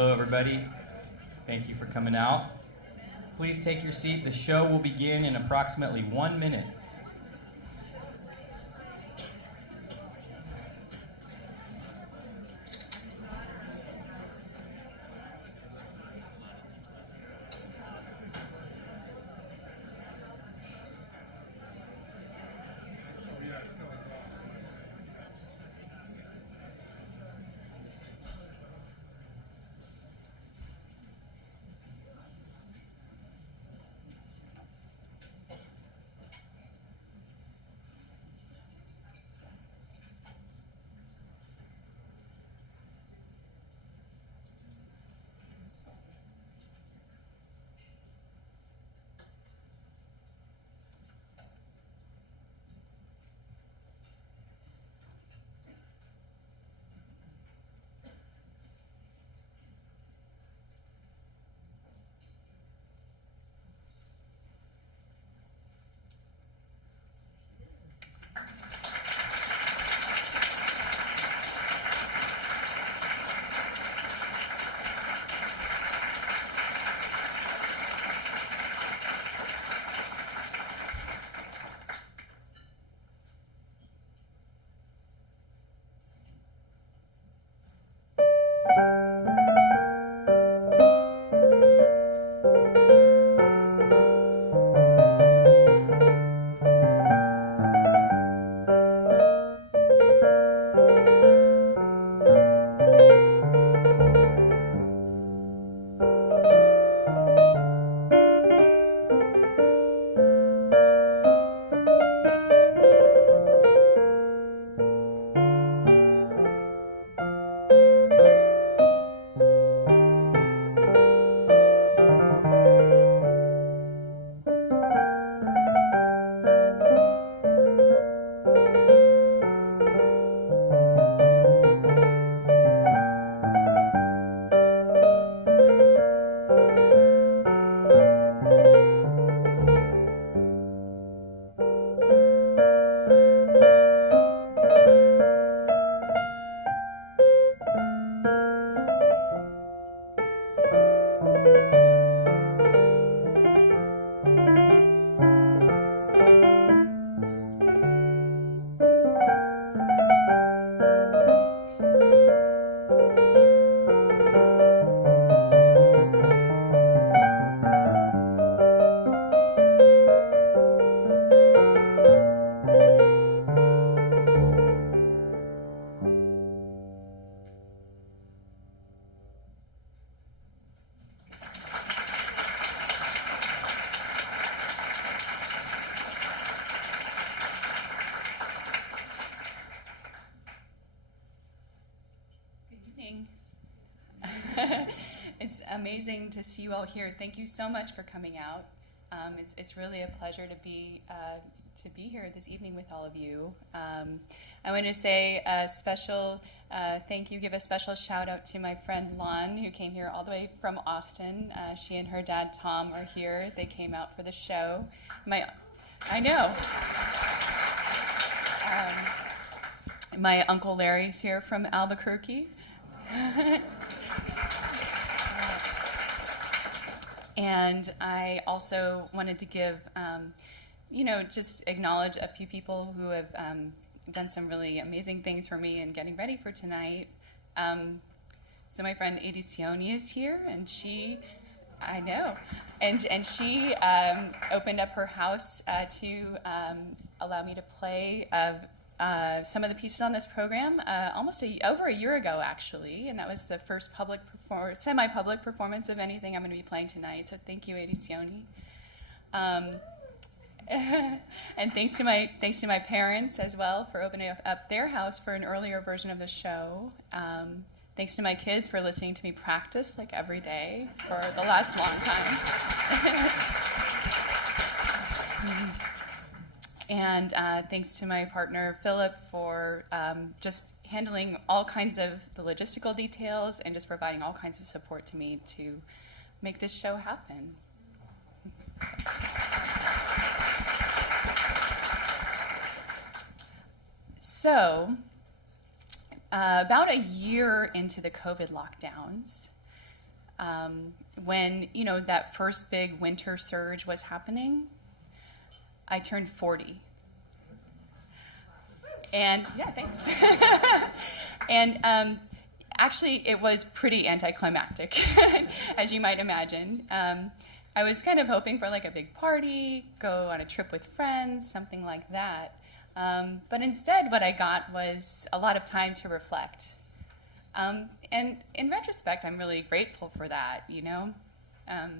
Hello, everybody. Thank you for coming out. Please take your seat. The show will begin in approximately 1 minute. It's amazing to see you all here. Thank you so much for coming out. It's really a pleasure to be here this evening with all of you. I want to say a special thank you, give a special shout out to my friend Lon, who came here all the way from Austin. She and her dad Tom are here. They came out for the show. I know. My Uncle Larry's here from Albuquerque. And I also wanted to give, just acknowledge a few people who have done some really amazing things for me in getting ready for tonight. So my friend Élizabeth-Claude is here, and she opened up her house to allow me to play some of the pieces on this program over a year ago, actually, and that was the first semi-public performance of anything I'm going to be playing tonight. So thank you, Élizabeth-Claude. And thanks to my parents as well for opening up their house for an earlier version of the show. Thanks to my kids for listening to me practice like every day for the last long time. And thanks to my partner, Philip, for just handling all kinds of the logistical details and just providing all kinds of support to me to make this show happen. So, about a year into the COVID lockdowns, when, that first big winter surge was happening, I turned 40. And, yeah, thanks. And actually, it was pretty anticlimactic, as you might imagine. I was kind of hoping for like a big party, go on a trip with friends, something like that. But instead, what I got was a lot of time to reflect. And in retrospect, I'm really grateful for that, All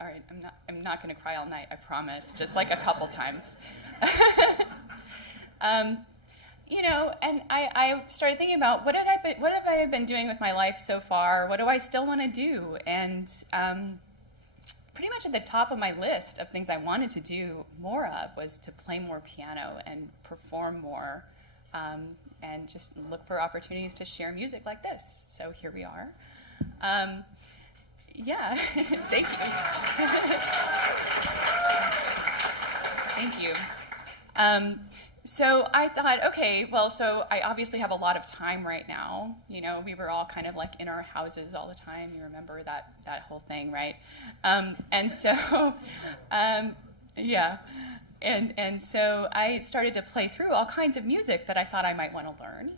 right, I'm not going to cry all night, I promise, just like a couple times. And I started thinking about what have I been doing with my life so far? What do I still want to do? And pretty much at the top of my list of things I wanted to do more of was to play more piano and perform more, and just look for opportunities to share music like this. So here we are. Yeah, thank you. Thank you. So I thought, okay, well, so I obviously have a lot of time right now. We were all kind of like in our houses all the time. You remember that whole thing, right? And so, yeah. And so I started to play through all kinds of music that I thought I might want to learn.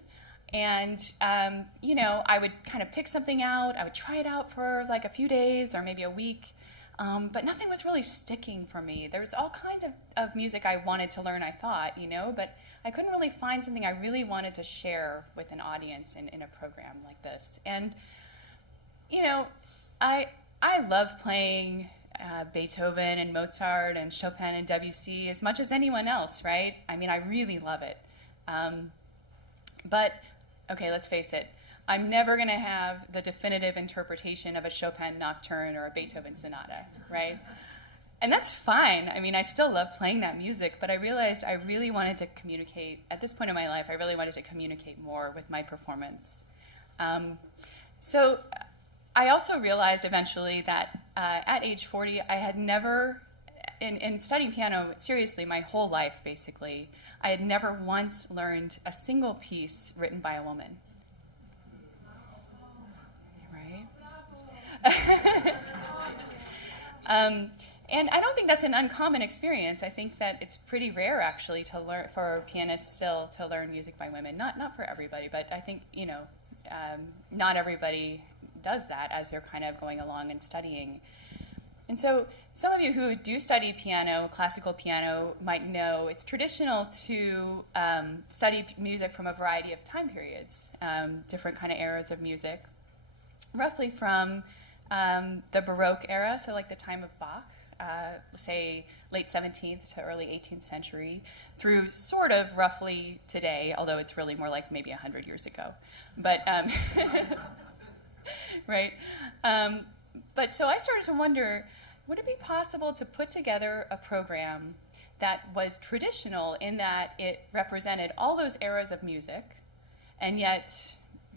And, I would kind of pick something out. I would try it out for like a few days or maybe a week. But nothing was really sticking for me. There was all kinds of music I wanted to learn, I thought, but I couldn't really find something I really wanted to share with an audience in a program like this. And, I love playing Beethoven and Mozart and Chopin and Debussy as much as anyone else, right? I mean, I really love it. But, okay, let's face it. I'm never going to have the definitive interpretation of a Chopin nocturne or a Beethoven sonata, right? And that's fine. I mean, I still love playing that music, but I realized I really wanted to communicate, at this point in my life, I really wanted to communicate more with my performance. So I also realized eventually that at age 40, I had never, in studying piano seriously my whole life, basically, I had never once learned a single piece written by a woman. And I don't think that's an uncommon experience. I think that it's pretty rare, actually, to learn for pianists still to learn music by women. Not for everybody, but I think not everybody does that as they're kind of going along and studying. And so, some of you who do study piano, classical piano, might know it's traditional to study music from a variety of time periods, different kind of eras of music, roughly from the Baroque era, so like the time of Bach, say late 17th to early 18th century, through sort of roughly today, although it's really more like maybe 100 years ago. But, right? But so I started to wonder, would it be possible to put together a program that was traditional in that it represented all those eras of music, and yet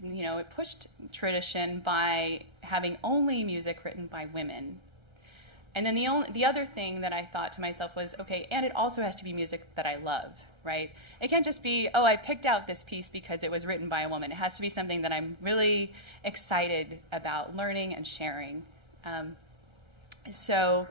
it pushed tradition by having only music written by women. And then the other thing that I thought to myself was, okay, and it also has to be music that I love, right? It can't just be, oh, I picked out this piece because it was written by a woman. It has to be something that I'm really excited about learning and sharing. So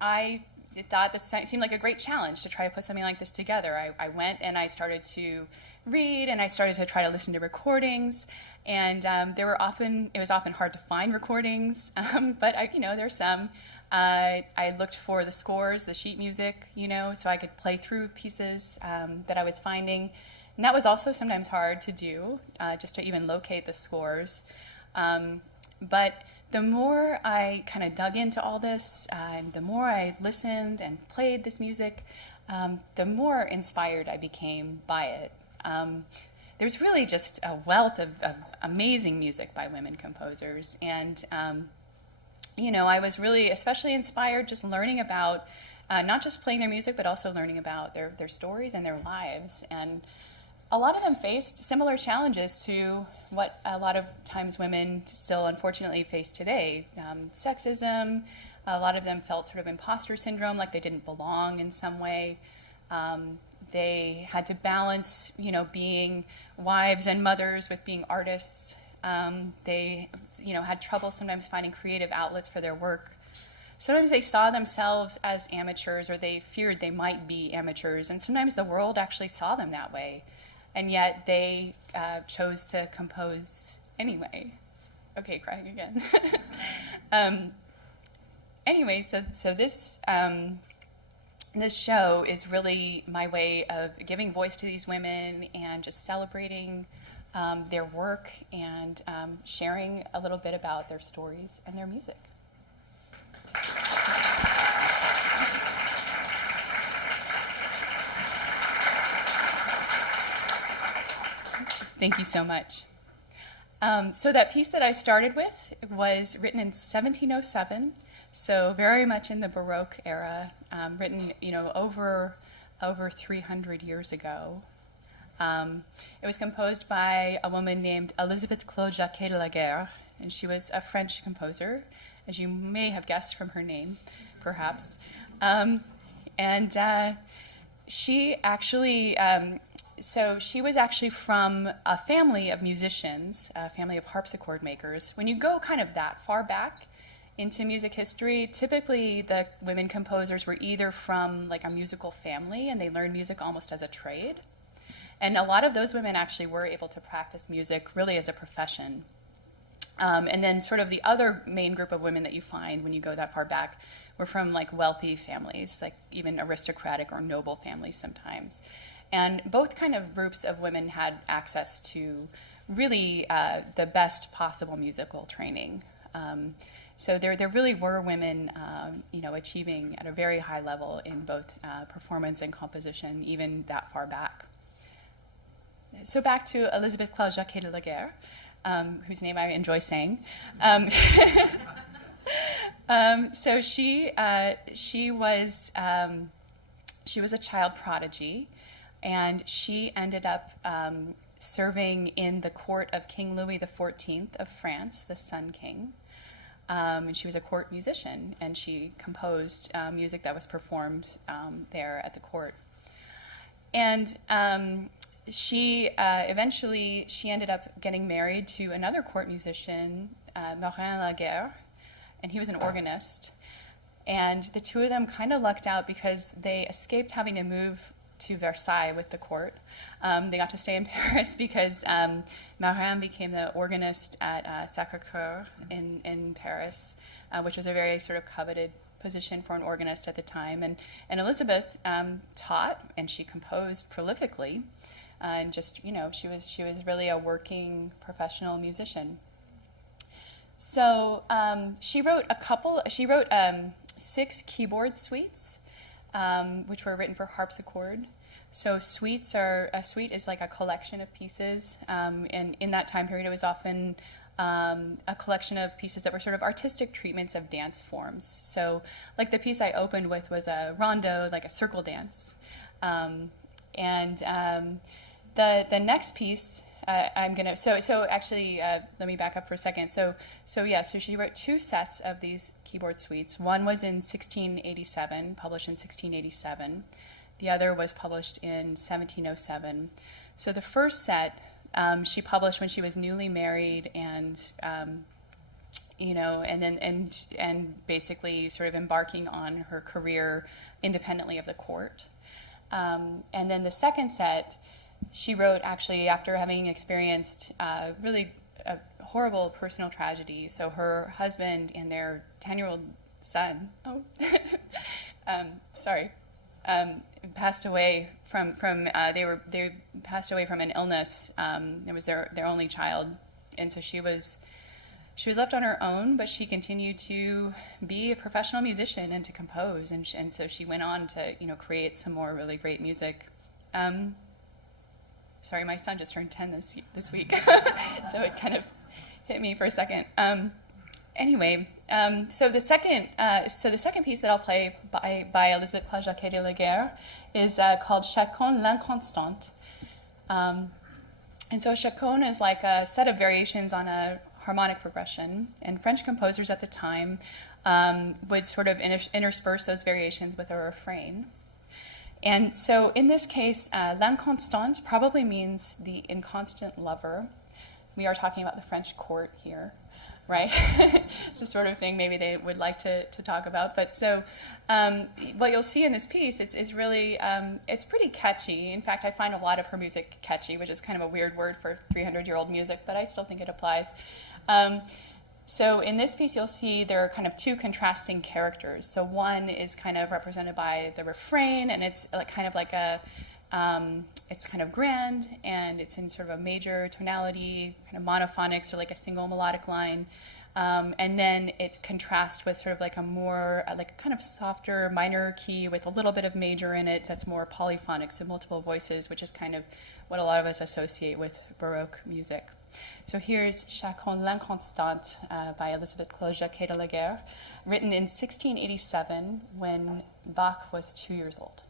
I thought this seemed like a great challenge to try to put something like this together. I went and I started to read, and I started to try to listen to recordings, and it was often hard to find recordings, but there's some. I looked for the scores, the sheet music, so I could play through pieces that I was finding, and that was also sometimes hard to do, just to even locate the scores. But the more I kind of dug into all this, the more I listened and played this music, the more inspired I became by it. There's really just a wealth of amazing music by women composers, and I was really especially inspired just learning about not just playing their music, but also learning about their stories and their lives. And a lot of them faced similar challenges to what a lot of times women still unfortunately face today. Sexism, a lot of them felt sort of imposter syndrome, like they didn't belong in some way. They had to balance, being wives and mothers with being artists. They, had trouble sometimes finding creative outlets for their work. Sometimes they saw themselves as amateurs, or they feared they might be amateurs, and sometimes the world actually saw them that way, and yet they chose to compose anyway. Okay, crying again. Anyway, so this this show is really my way of giving voice to these women and just celebrating their work and sharing a little bit about their stories and their music. Thank you so much. So that piece that I started with was written in 1707, so very much in the Baroque era, written over 300 years ago. It was composed by a woman named Élizabeth-Claude Jacquet de la Guerre, and she was a French composer, as you may have guessed from her name, perhaps. She actually, so she was actually from a family of musicians, a family of harpsichord makers. When you go kind of that far back into music history, typically the women composers were either from like a musical family and they learned music almost as a trade. And a lot of those women actually were able to practice music really as a profession. And then sort of the other main group of women that you find when you go that far back were from like wealthy families, like even aristocratic or noble families sometimes. And both kind of groups of women had access to really the best possible musical training. So there really were women, achieving at a very high level in both performance and composition, even that far back. So back to Élizabeth-Claude Jacquet de la Guerre, whose name I enjoy saying. So she was a child prodigy, and she ended up serving in the court of King Louis XIV of France, the Sun King. And she was a court musician, and she composed music that was performed there at the court. And she ended up getting married to another court musician, Marianna Guerre, and he was an organist. And the two of them kind of lucked out because they escaped having to move to Versailles with the court. They got to stay in Paris because Marianne became the organist at Sacré-Cœur in Paris, which was a very sort of coveted position for an organist at the time. And Elizabeth taught, and she composed prolifically, and just she was really a working professional musician. So she wrote 6 keyboard suites, which were written for harpsichord. So a suite is like a collection of pieces, and in that time period, it was often a collection of pieces that were sort of artistic treatments of dance forms. So, like the piece I opened with was a rondeau, like a circle dance, the next piece. Let me back up for a second. So she wrote 2 sets of these keyboard suites. One was in 1687, published in 1687. The other was published in 1707. So the first set she published when she was newly married, and basically sort of embarking on her career independently of the court. And then the second set she wrote actually after having experienced really a horrible personal tragedy. So her husband and their 10-year-old son, passed away from they passed away from an illness. It was their only child, and so she was left on her own. But she continued to be a professional musician and to compose, and so she went on to create some more really great music. Sorry, my son just turned 10 this week, so it kind of hit me for a second. So the second piece that I'll play by Élizabeth-Claude Jacquet de la Guerre is called Chaconne l'inconstante. And so Chaconne is like a set of variations on a harmonic progression, and French composers at the time would sort of intersperse those variations with a refrain. And so in this case, l'inconstante probably means the inconstant lover. we are talking about the French court here, right? It's the sort of thing maybe they would like to talk about. But so what you'll see in this piece, it's really, it's pretty catchy. In fact, I find a lot of her music catchy, which is kind of a weird word for 300-year-old music, but I still think it applies. So in this piece, you'll see there are kind of two contrasting characters. So one is kind of represented by the refrain, and it's kind of like a, it's kind of grand, and it's in sort of a major tonality, kind of monophonic, so like a single melodic line. And then it contrasts with sort of like a more, like a kind of softer minor key with a little bit of major in it that's more polyphonic, so multiple voices, which is kind of what a lot of us associate with Baroque music. So here's Chaconne l'Inconstante by Élizabeth-Claude, Jacquet de la Guerre, written in 1687 when Bach was 2 years old.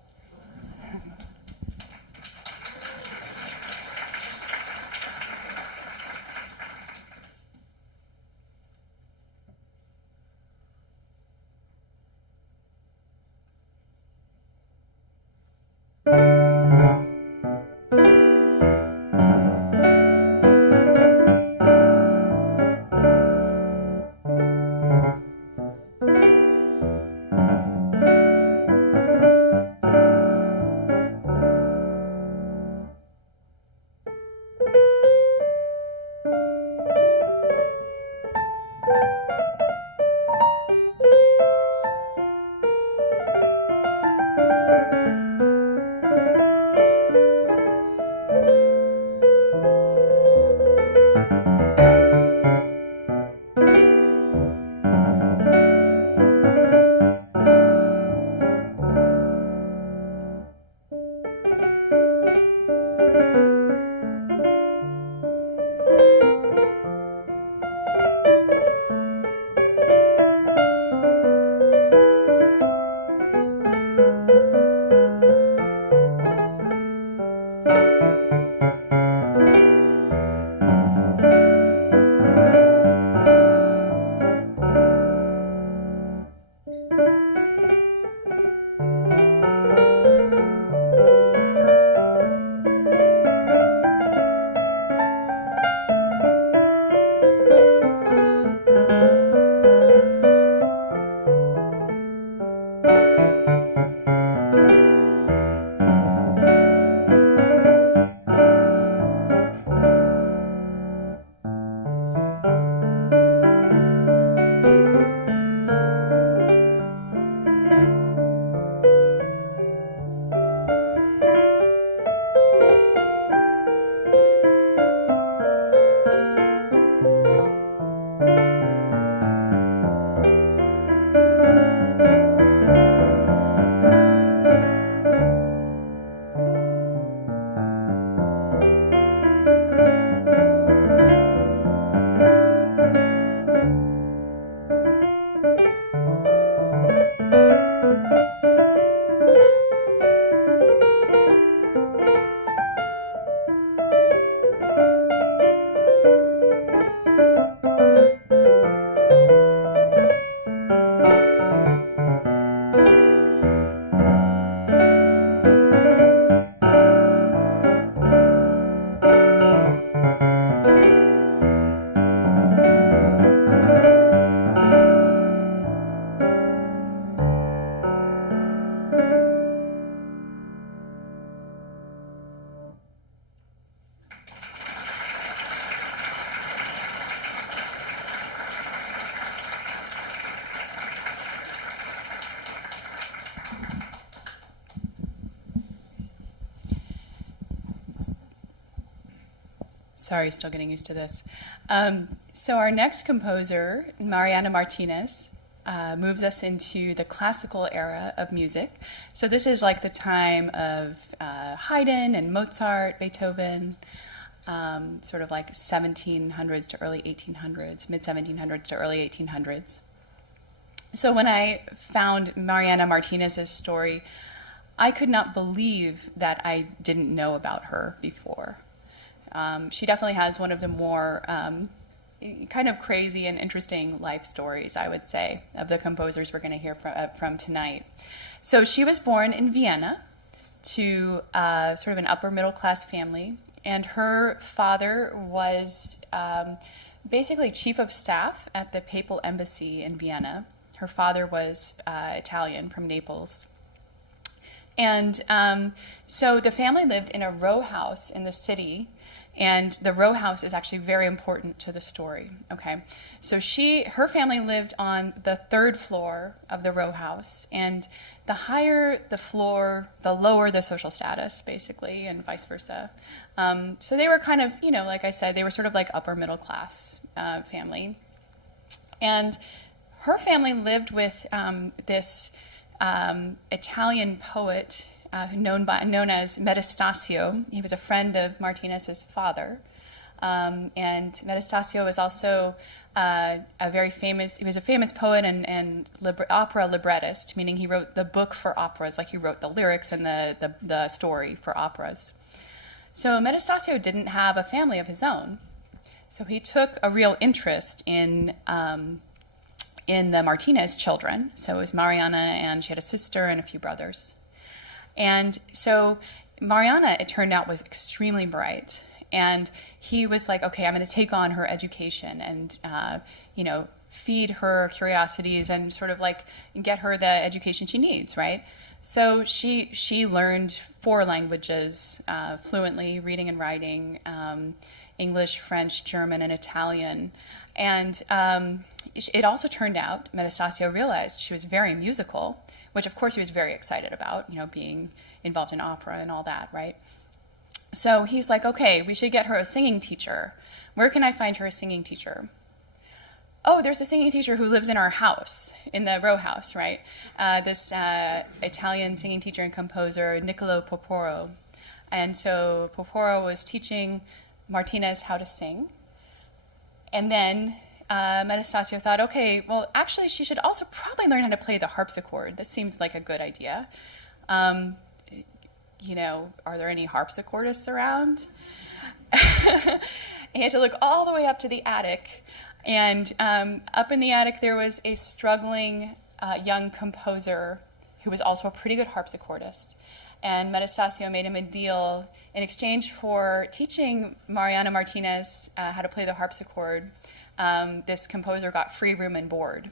Sorry, still getting used to this. So our next composer, Marianna Martines, moves us into the classical era of music. So this is like the time of Haydn and Mozart, Beethoven, sort of like 1700s to early 1800s, mid-1700s to early 1800s. So when I found Marianna Martines' story, I could not believe that I didn't know about her before. She definitely has one of the more kind of crazy and interesting life stories, I would say, of the composers we're going to hear from tonight. So she was born in Vienna to sort of an upper middle class family And her father was basically chief of staff at the papal embassy in Vienna. Her father was Italian from Naples. And so the family lived in a row house in the city, and the row house is actually very important to the story, okay? So her family lived on the 3rd floor of the row house, and the higher the floor, the lower the social status, basically, and vice versa. So they were kind of, like I said, they were sort of like upper middle class family. And her family lived with this Italian poet known as Metastasio. He was a friend of Martinez's father. And Metastasio was also he was a famous poet and opera librettist, meaning he wrote the book for operas, like he wrote the lyrics and the story for operas. So Metastasio didn't have a family of his own. So he took a real interest in the Martinez children. So it was Marianna, and she had a sister and a few brothers. And so Marianna, it turned out, was extremely bright. And he was like, okay, I'm going to take on her education and, feed her curiosities and sort of like get her the education she needs, right? So she learned 4 languages fluently, reading and writing, English, French, German, and Italian. And it also turned out, Metastasio realized she was very musical, which of course he was very excited about, being involved in opera and all that, right? So he's like, okay, we should get her a singing teacher. Where can I find her a singing teacher? Oh, there's a singing teacher who lives in our house, in the row house, right? This Italian singing teacher and composer, Niccolo Porporo. And so Porporo was teaching Martinez how to sing. And then Metastasio thought, okay, well, actually, she should also probably learn how to play the harpsichord. That seems like a good idea. Are there any harpsichordists around? He had to look all the way up to the attic. And up in the attic, there was a struggling young composer who was also a pretty good harpsichordist. And Metastasio made him a deal in exchange for teaching Marianna Martines how to play the harpsichord. This composer got free room and board.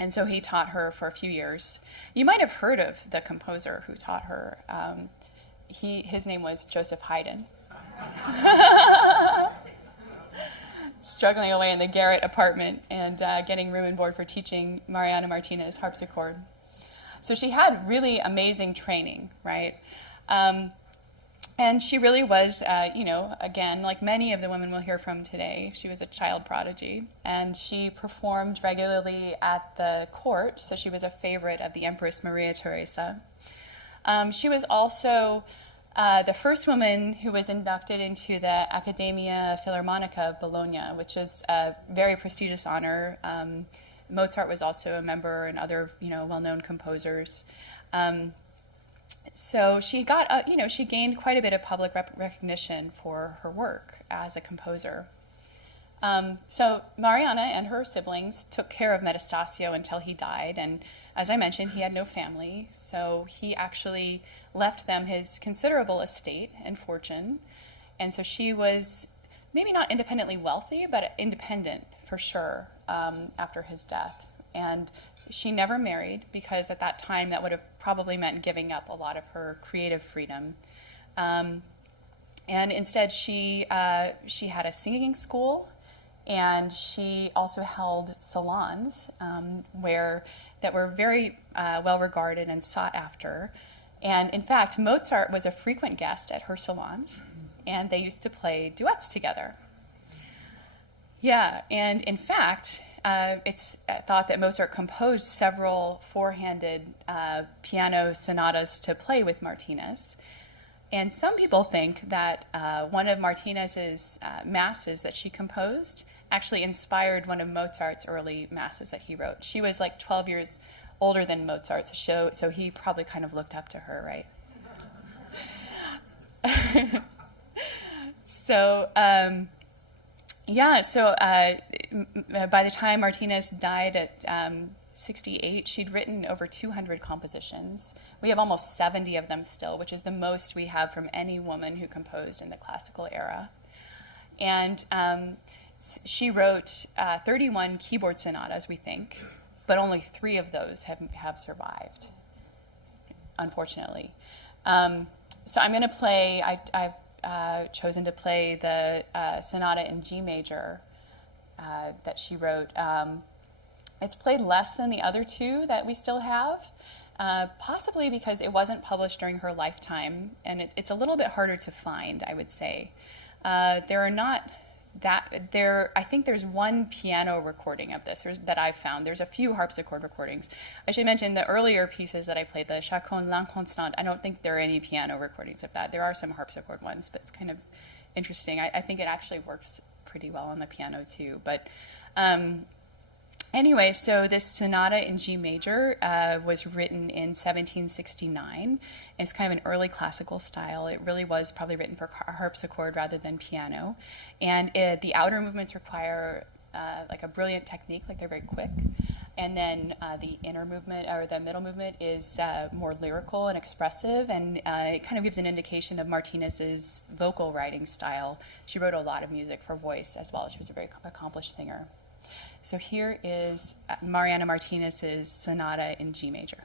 And so he taught her for a few years. You might have heard of the composer who taught her. His name was Joseph Haydn. Struggling away in the garret apartment and getting room and board for teaching Marianna Martines harpsichord. So she had really amazing training, right? And she really was, again, like many of the women we'll hear from today, she was a child prodigy. And she performed regularly at the court, so she was a favorite of the Empress Maria Theresa. She was also the first woman who was inducted into the Accademia Filarmonica of Bologna, which is a very prestigious honor. Mozart was also a member, and other, well-known composers. So she got, she gained quite a bit of public recognition for her work as a composer. So Marianna and her siblings took care of Metastasio until he died, and as I mentioned, he had no family, so he actually left them his considerable estate and fortune. And so she was maybe not independently wealthy, but independent for sure after his death. And she never married, because at that time that would have probably meant giving up a lot of her creative freedom. And instead she had a singing school, and she also held salons that were very well regarded and sought after. And in fact, Mozart was a frequent guest at her salons, and they used to play duets together. Yeah, and in fact, it's thought that Mozart composed several four-handed piano sonatas to play with Martinez. And some people think that one of Martinez's masses that she composed actually inspired one of Mozart's early masses that he wrote. She was like 12 years older than Mozart, so he probably kind of looked up to her, right? So, by the time Martinez died at 1968, she'd written over 200 compositions. We have almost 70 of them still, which is the most we have from any woman who composed in the classical era. And she wrote 31 keyboard sonatas, we think, but only 3 of those have survived, unfortunately. So I'm going to play, I've chosen to play the sonata in G major that she wrote. It's played less than the other 2 that we still have, possibly because it wasn't published during her lifetime, and it's a little bit harder to find, I would say. There are not I think there's 1 piano recording of this that I've found. There's a few harpsichord recordings. I should mention the earlier pieces that I played, the Chaconne, L'Inconstant, I don't think there are any piano recordings of that. There are some harpsichord ones, but it's kind of interesting. I think it actually works pretty well on the piano too. But anyway, so this sonata in G major was written in 1769. It's kind of an early classical style. It really was probably written for harpsichord rather than piano. And the outer movements require like a brilliant technique, like they're very quick. And then the inner movement, or the middle movement, is more lyrical and expressive, and it kind of gives an indication of Martinez's vocal writing style. She wrote a lot of music for voice as well. She was a very accomplished singer. So here is Marianna Martinez's Sonata in G major.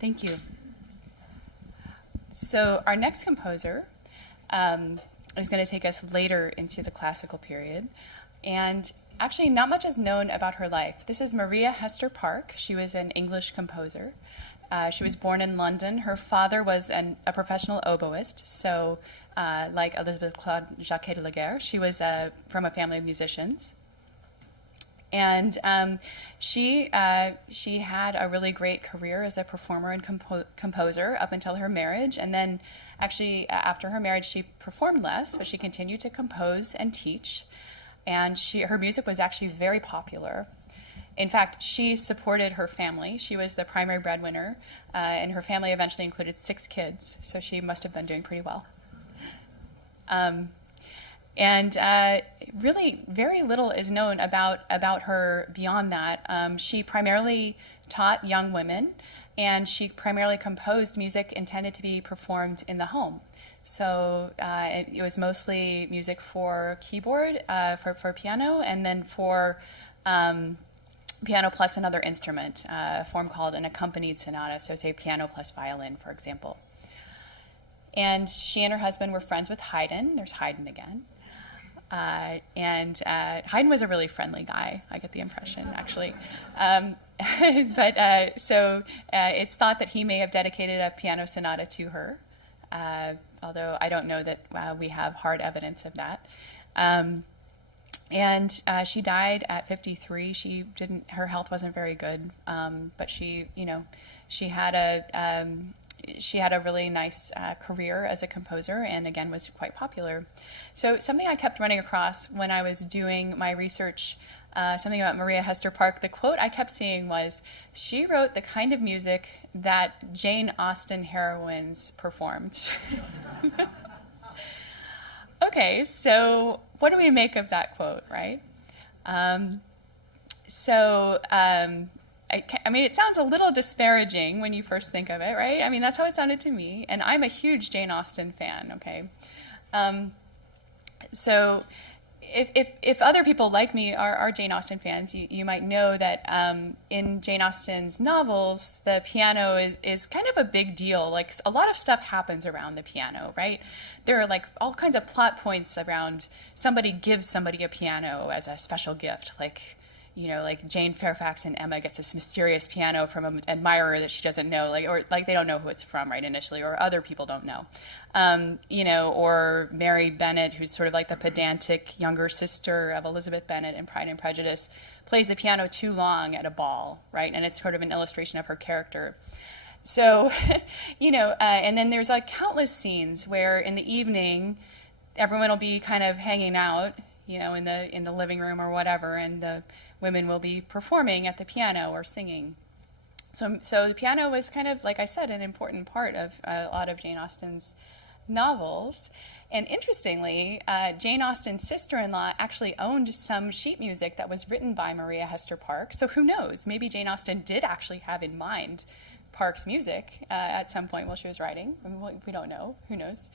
Thank you. So our next composer is going to take us later into the classical period. And actually, not much is known about her life. This is Maria Hester Park. She was an English composer. She was born in London. Her father was a professional oboist. So like Élizabeth-Claude, Jacquet de la Guerre, she was from a family of musicians. And she had a really great career as a performer and composer up until her marriage. And then actually after her marriage, she performed less, but she continued to compose and teach. And her music was actually very popular. In fact, she supported her family. She was the primary breadwinner, and her family eventually included 6 kids. So she must have been doing pretty well. And really, very little is known about her beyond that. She primarily taught young women, and she primarily composed music intended to be performed in the home. So it was mostly music for keyboard, for piano, and then for piano plus another instrument, a form called an accompanied sonata, so say piano plus violin, for example. And she and her husband were friends with Haydn. There's Haydn again. And Haydn was a really friendly guy, I get the impression, actually. So it's thought that he may have dedicated a piano sonata to her, although I don't know that we have hard evidence of that. And she died at 53. Her health wasn't very good, but she had a really nice career as a composer, and again was quite popular. So something I kept running across when I was doing my research, something about Maria Hester Park, the quote I kept seeing was, she wrote the kind of music that Jane Austen heroines performed. Okay, so what do we make of that quote, right? I mean, it sounds a little disparaging when you first think of it, right? I mean, that's how it sounded to me, and I'm a huge Jane Austen fan, okay? So if other people like me are Jane Austen fans, you might know that in Jane Austen's novels, the piano is kind of a big deal. Like, a lot of stuff happens around the piano, right? There are like all kinds of plot points around somebody gives somebody a piano as a special gift, like Jane Fairfax and Emma gets this mysterious piano from an admirer that she doesn't know, or they don't know who it's from, right, initially, or other people don't know. Or Mary Bennet, who's sort of like the pedantic younger sister of Elizabeth Bennet in Pride and Prejudice, plays the piano too long at a ball, right, and it's sort of an illustration of her character. So, and then there's like countless scenes where in the evening, everyone will be kind of hanging out, in the living room or whatever, and the women will be performing at the piano or singing. So the piano was kind of, like I said, an important part of a lot of Jane Austen's novels. And interestingly, Jane Austen's sister-in-law actually owned some sheet music that was written by Maria Hester Parks. So who knows? Maybe Jane Austen did actually have in mind Parks' music at some point while she was writing. We don't know. Who knows?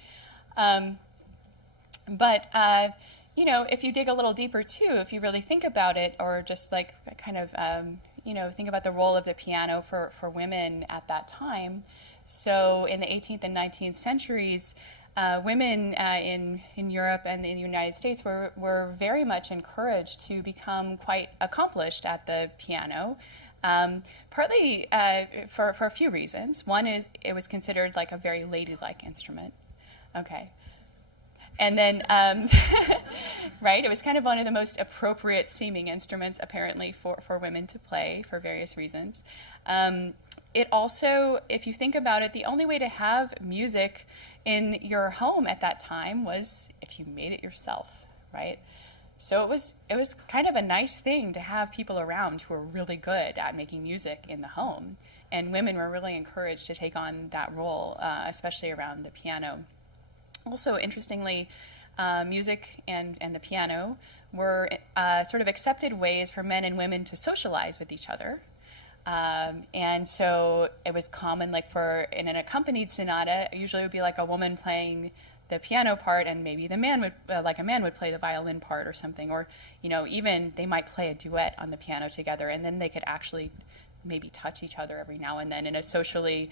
But if you dig a little deeper too, if you really think about it, or just like kind of think about the role of the piano for women at that time. So in the 18th and 19th centuries, women in Europe and in the United States were very much encouraged to become quite accomplished at the piano, partly for a few reasons. One is it was considered like a very ladylike instrument. Okay. And then, right, it was kind of one of the most appropriate seeming instruments, apparently, for women to play for various reasons. It also, if you think about it, the only way to have music in your home at that time was if you made it yourself, right? So it was kind of a nice thing to have people around who were really good at making music in the home. And women were really encouraged to take on that role, especially around the piano. Also, interestingly, music and the piano were sort of accepted ways for men and women to socialize with each other. And so it was common, like in an accompanied sonata, usually it would be like a woman playing the piano part, and maybe the man would, a man would play the violin part or something, or even they might play a duet on the piano together, and then they could actually maybe touch each other every now and then in a socially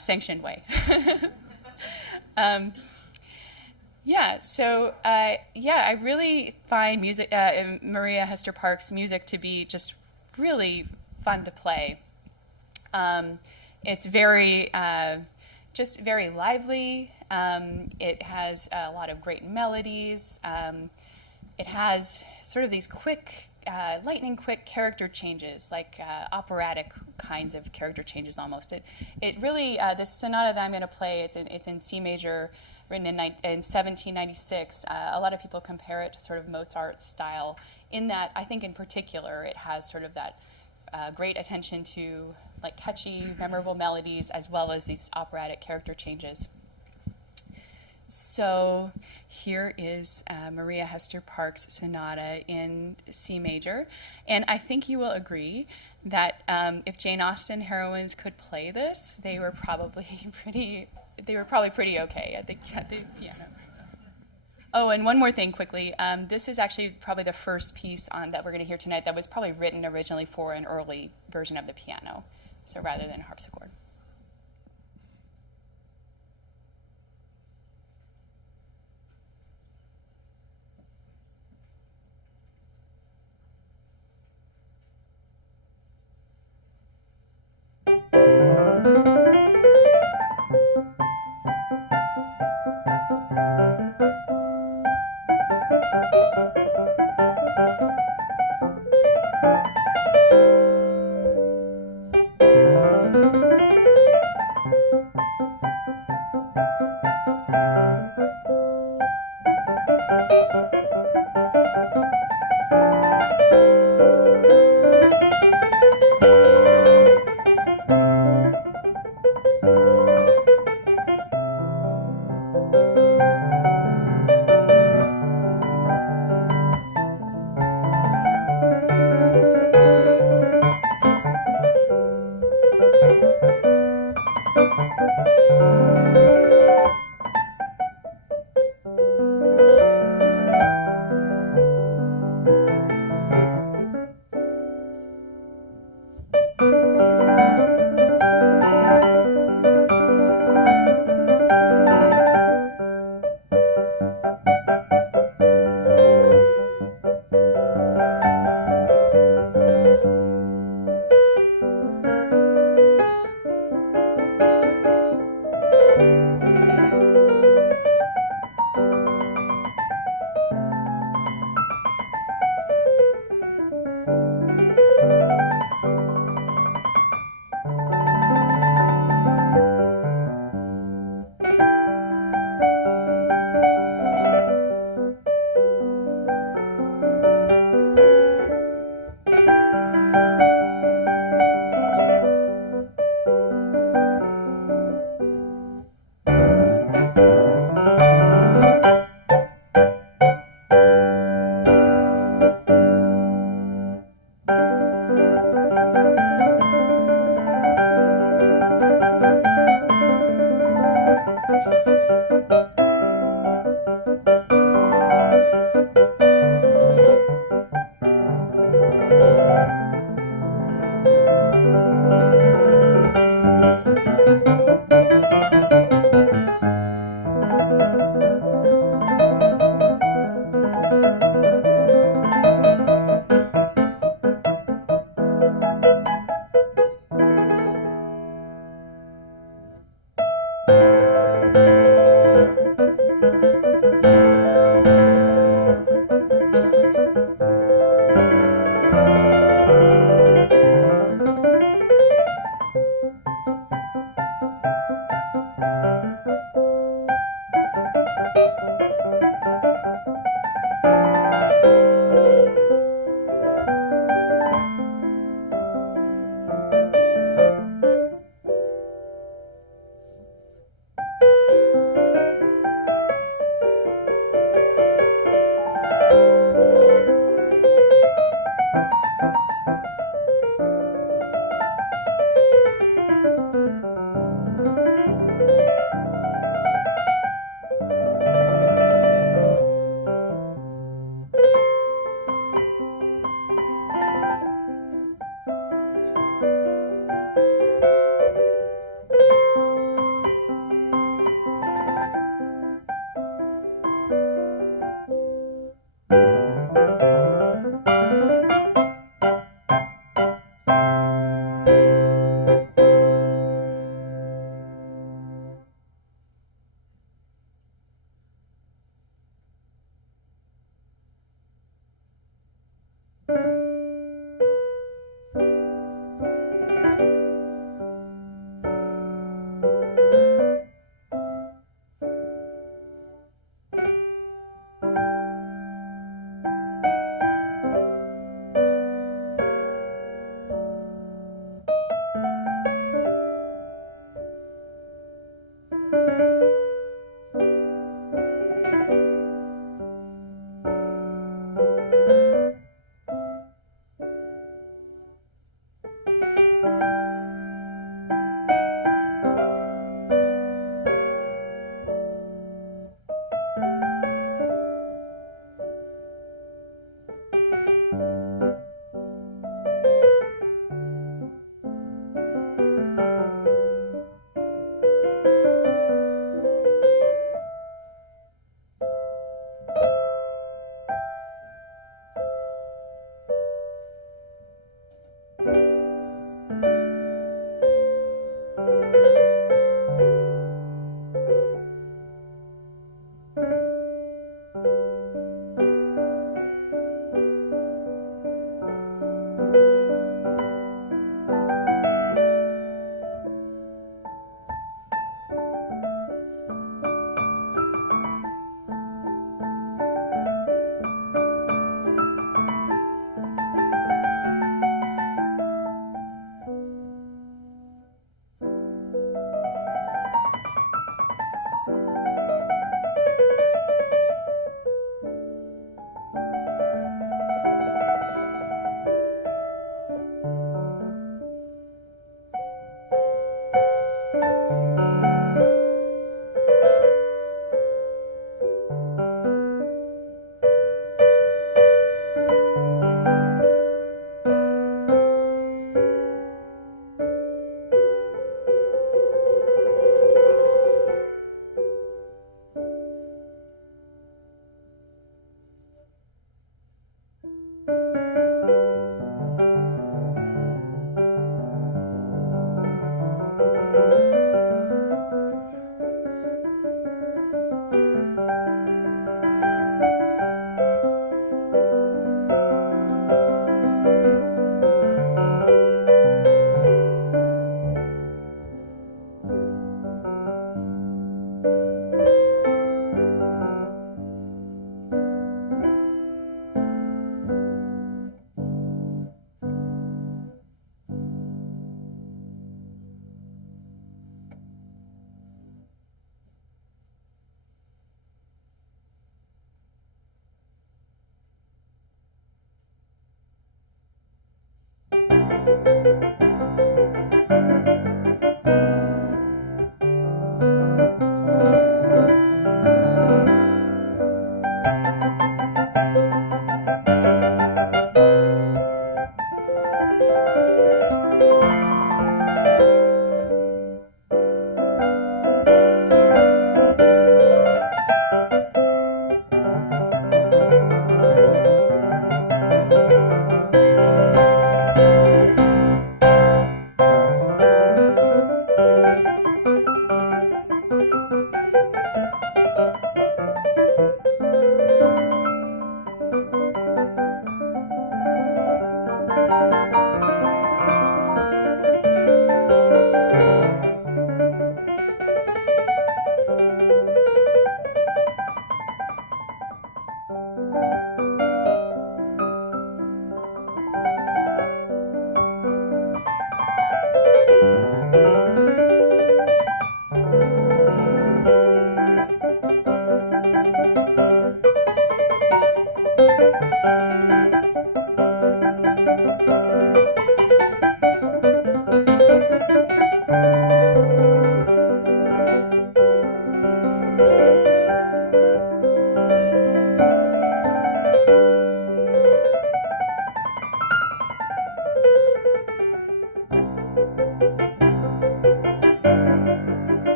sanctioned way. I really find music, Maria Hester Parks' music, to be just really fun to play. It's very, just very lively. It has a lot of great melodies. It has sort of these quick, lightning quick character changes, like operatic kinds of character changes almost. It really, this sonata that I'm going to play, it's in C major, written in 1796. A lot of people compare it to sort of Mozart's style, in that I think in particular it has sort of that great attention to like catchy, memorable melodies, as well as these operatic character changes. So here is Maria Hester Parks' sonata in C major, and I think you will agree that if Jane Austen heroines could play this, they were probably pretty okay at the piano. Oh, and one more thing quickly. This is actually probably the first piece that we're going to hear tonight that was probably written originally for an early version of the piano, so rather than harpsichord.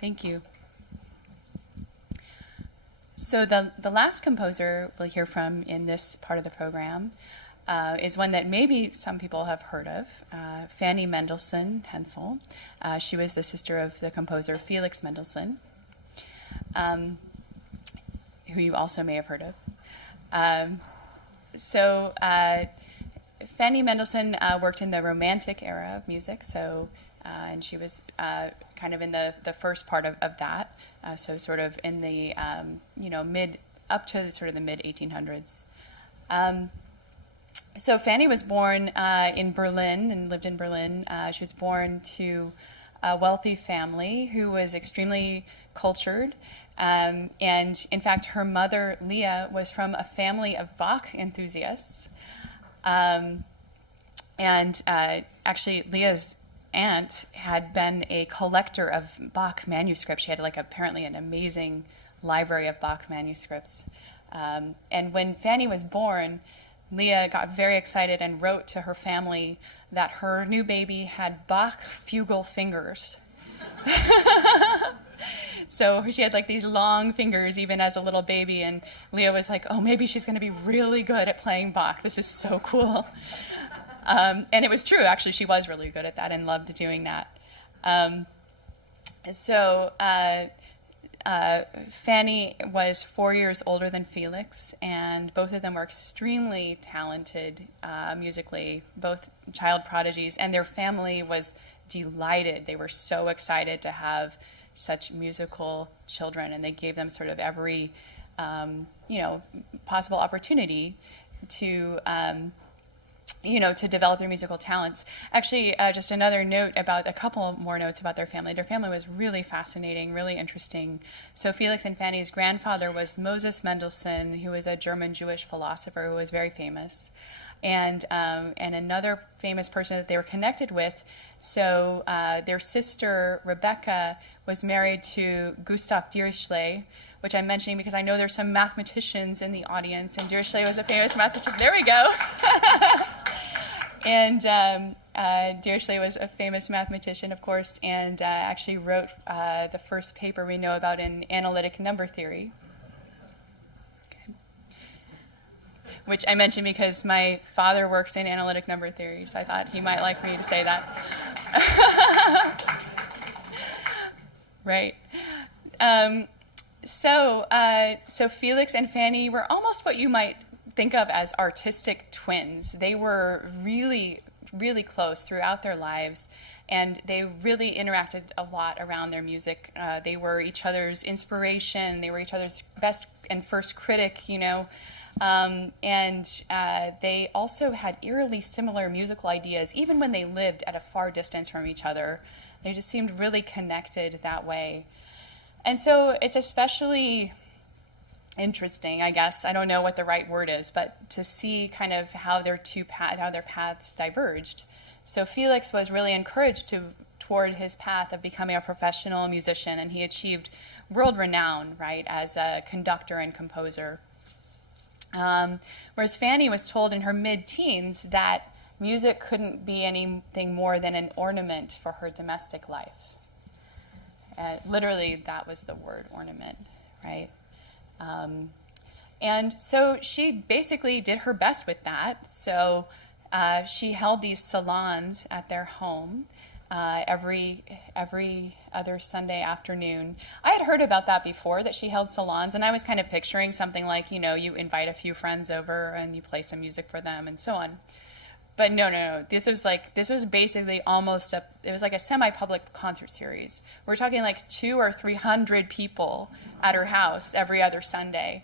Thank you. So the last composer we'll hear from in this part of the program is one that maybe some people have heard of, Fanny Mendelssohn-Hensel. She was the sister of the composer Felix Mendelssohn, who you also may have heard of. Fanny Mendelssohn worked in the Romantic era of music, and she was kind of in the first part of that, so sort of in the up to sort of the mid 1800s. So Fanny was born in Berlin and lived in Berlin. She was born to a wealthy family who was extremely cultured. And in fact, her mother, Leah, was from a family of Bach enthusiasts. Actually, Leah's aunt had been a collector of Bach manuscripts. She had apparently an amazing library of Bach manuscripts. And when Fanny was born, Leah got very excited and wrote to her family that her new baby had Bach fugal fingers. So she had these long fingers even as a little baby, and Leah was like, oh, maybe she's going to be really good at playing Bach. This is so cool. And it was true, actually. She was really good at that and loved doing that. Fanny was 4 years older than Felix, and both of them were extremely talented musically, both child prodigies, and their family was delighted. They were so excited to have such musical children, and they gave them sort of every, possible opportunity to develop their musical talents. Actually, just another note a couple more notes about their family. Their family was really fascinating, really interesting. So Felix and Fanny's grandfather was Moses Mendelssohn, who was a German Jewish philosopher who was very famous. And another famous person that they were connected with, so their sister, Rebecca, was married to Gustav Dirichlet, which I'm mentioning because I know there's some mathematicians in the audience, and Dirichlet was a famous mathematician. There we go. And Dirichlet was a famous mathematician, of course, and actually wrote the first paper we know about in analytic number theory, which I mentioned because my father works in analytic number theory, so I thought he might like me to say that. Right. So Felix and Fanny were almost what you might think of as artistic twins. They were really, really close throughout their lives, and they really interacted a lot around their music. They were each other's inspiration. They were each other's best and first critic, they also had eerily similar musical ideas, even when they lived at a far distance from each other. They just seemed really connected that way. And so it's especially interesting, I guess, I don't know what the right word is, but to see kind of how their paths diverged. So Felix was really encouraged toward his path of becoming a professional musician, and he achieved world renown, right, as a conductor and composer. Whereas Fanny was told in her mid-teens that music couldn't be anything more than an ornament for her domestic life. Literally, that was the word, ornament, right? And so she basically did her best with that. So she held these salons at their home every other Sunday afternoon. I had heard about that before, that she held salons, and I was kind of picturing something like, you invite a few friends over and you play some music for them and so on. But no. This was basically it was like a semi-public concert series. We're talking like 200 or 300 people at her house every other Sunday.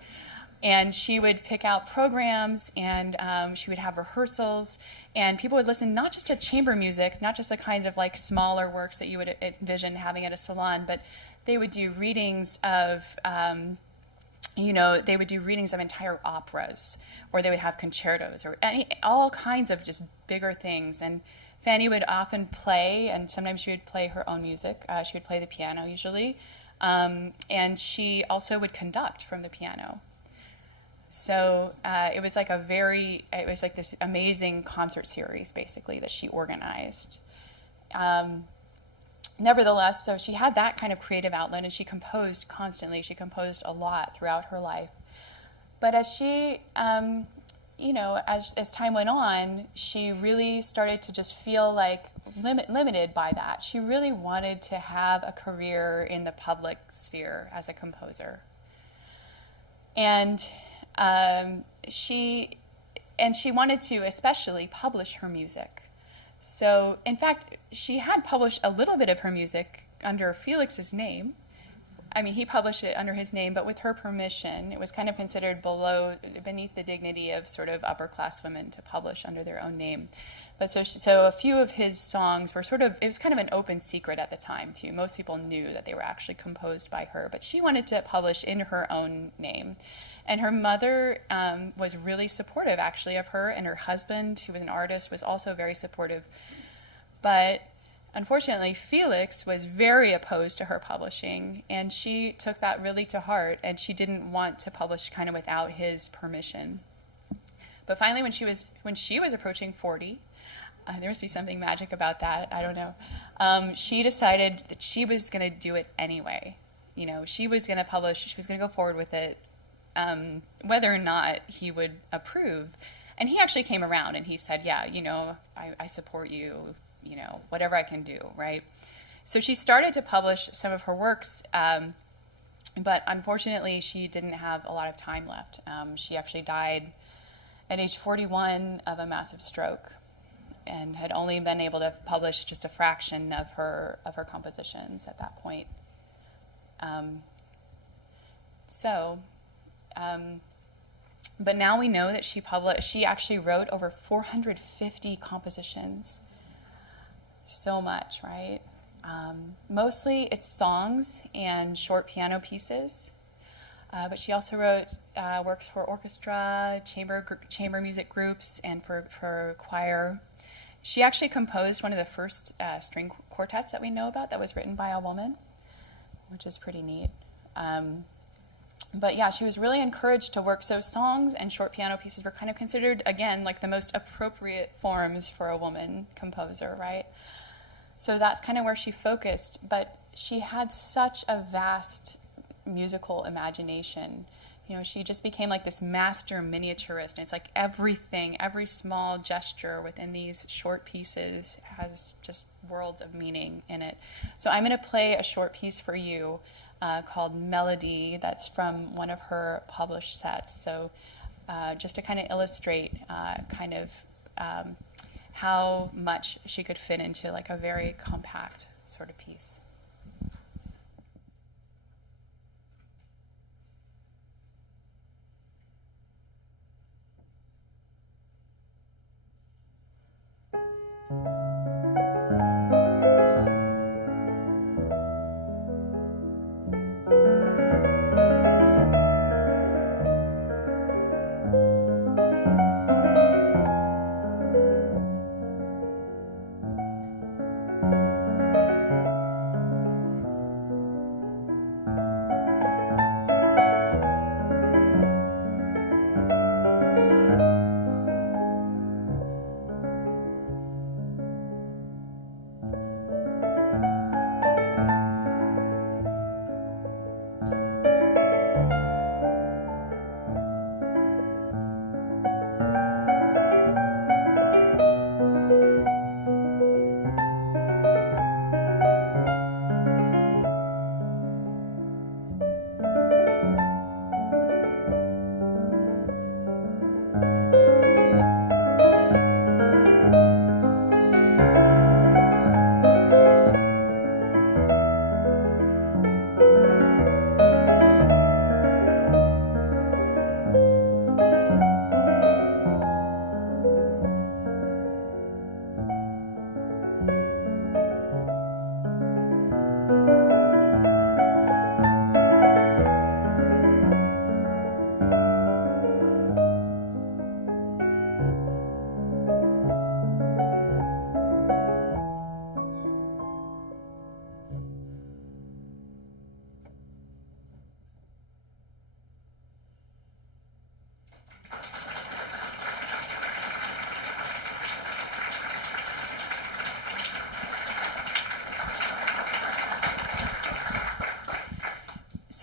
And she would pick out programs, and she would have rehearsals, and people would listen not just to chamber music, not just the kinds of like smaller works that you would envision having at a salon, but they would do readings of entire operas, or they would have concertos, or all kinds of just bigger things. And Fanny would often play, and sometimes she would play her own music. She would play the piano usually, and she also would conduct from the piano. So it was like this amazing concert series, basically, that she organized. nevertheless, so she had that kind of creative outlet, and she composed constantly. She composed a lot throughout her life. But as she, as time went on, she really started to just feel like limited by that. She really wanted to have a career in the public sphere as a composer. And she wanted to especially publish her music. So, in fact, she had published a little bit of her music under Felix's name. I mean, he published it under his name, but with her permission. It was kind of considered beneath the dignity of sort of upper-class women to publish under their own name. But so a few of his songs were it was kind of an open secret at the time, too. Most people knew that they were actually composed by her, but she wanted to publish in her own name. And her mother was really supportive, actually, of her, and her husband, who was an artist, was also very supportive. But unfortunately, Felix was very opposed to her publishing, and she took that really to heart, and she didn't want to publish kind of without his permission. But finally, when she was approaching 40, there must be something magic about that, I don't know, she decided that she was going to do it anyway. She was going to publish, she was going to go forward with it, whether or not he would approve. And he actually came around and he said, yeah, I support you, whatever I can do, right? So she started to publish some of her works, but unfortunately she didn't have a lot of time left. She actually died at age 41 of a massive stroke and had only been able to publish just a fraction of her compositions at that point. But now we know that she actually wrote over 450 compositions. So much, right? Mostly it's songs and short piano pieces. But she also wrote works for orchestra, chamber music groups, and for choir. She actually composed one of the first string quartets that we know about that was written by a woman, which is pretty neat. But yeah, she was really encouraged to work. So songs and short piano pieces were kind of considered, again, like the most appropriate forms for a woman composer, right? So that's kind of where she focused. But she had such a vast musical imagination. She just became like this master miniaturist. And it's like everything, every small gesture within these short pieces has just worlds of meaning in it. So I'm going to play a short piece for you called Mélodie, that's from one of her published sets. So just to kind of illustrate how much she could fit into like a very compact sort of piece.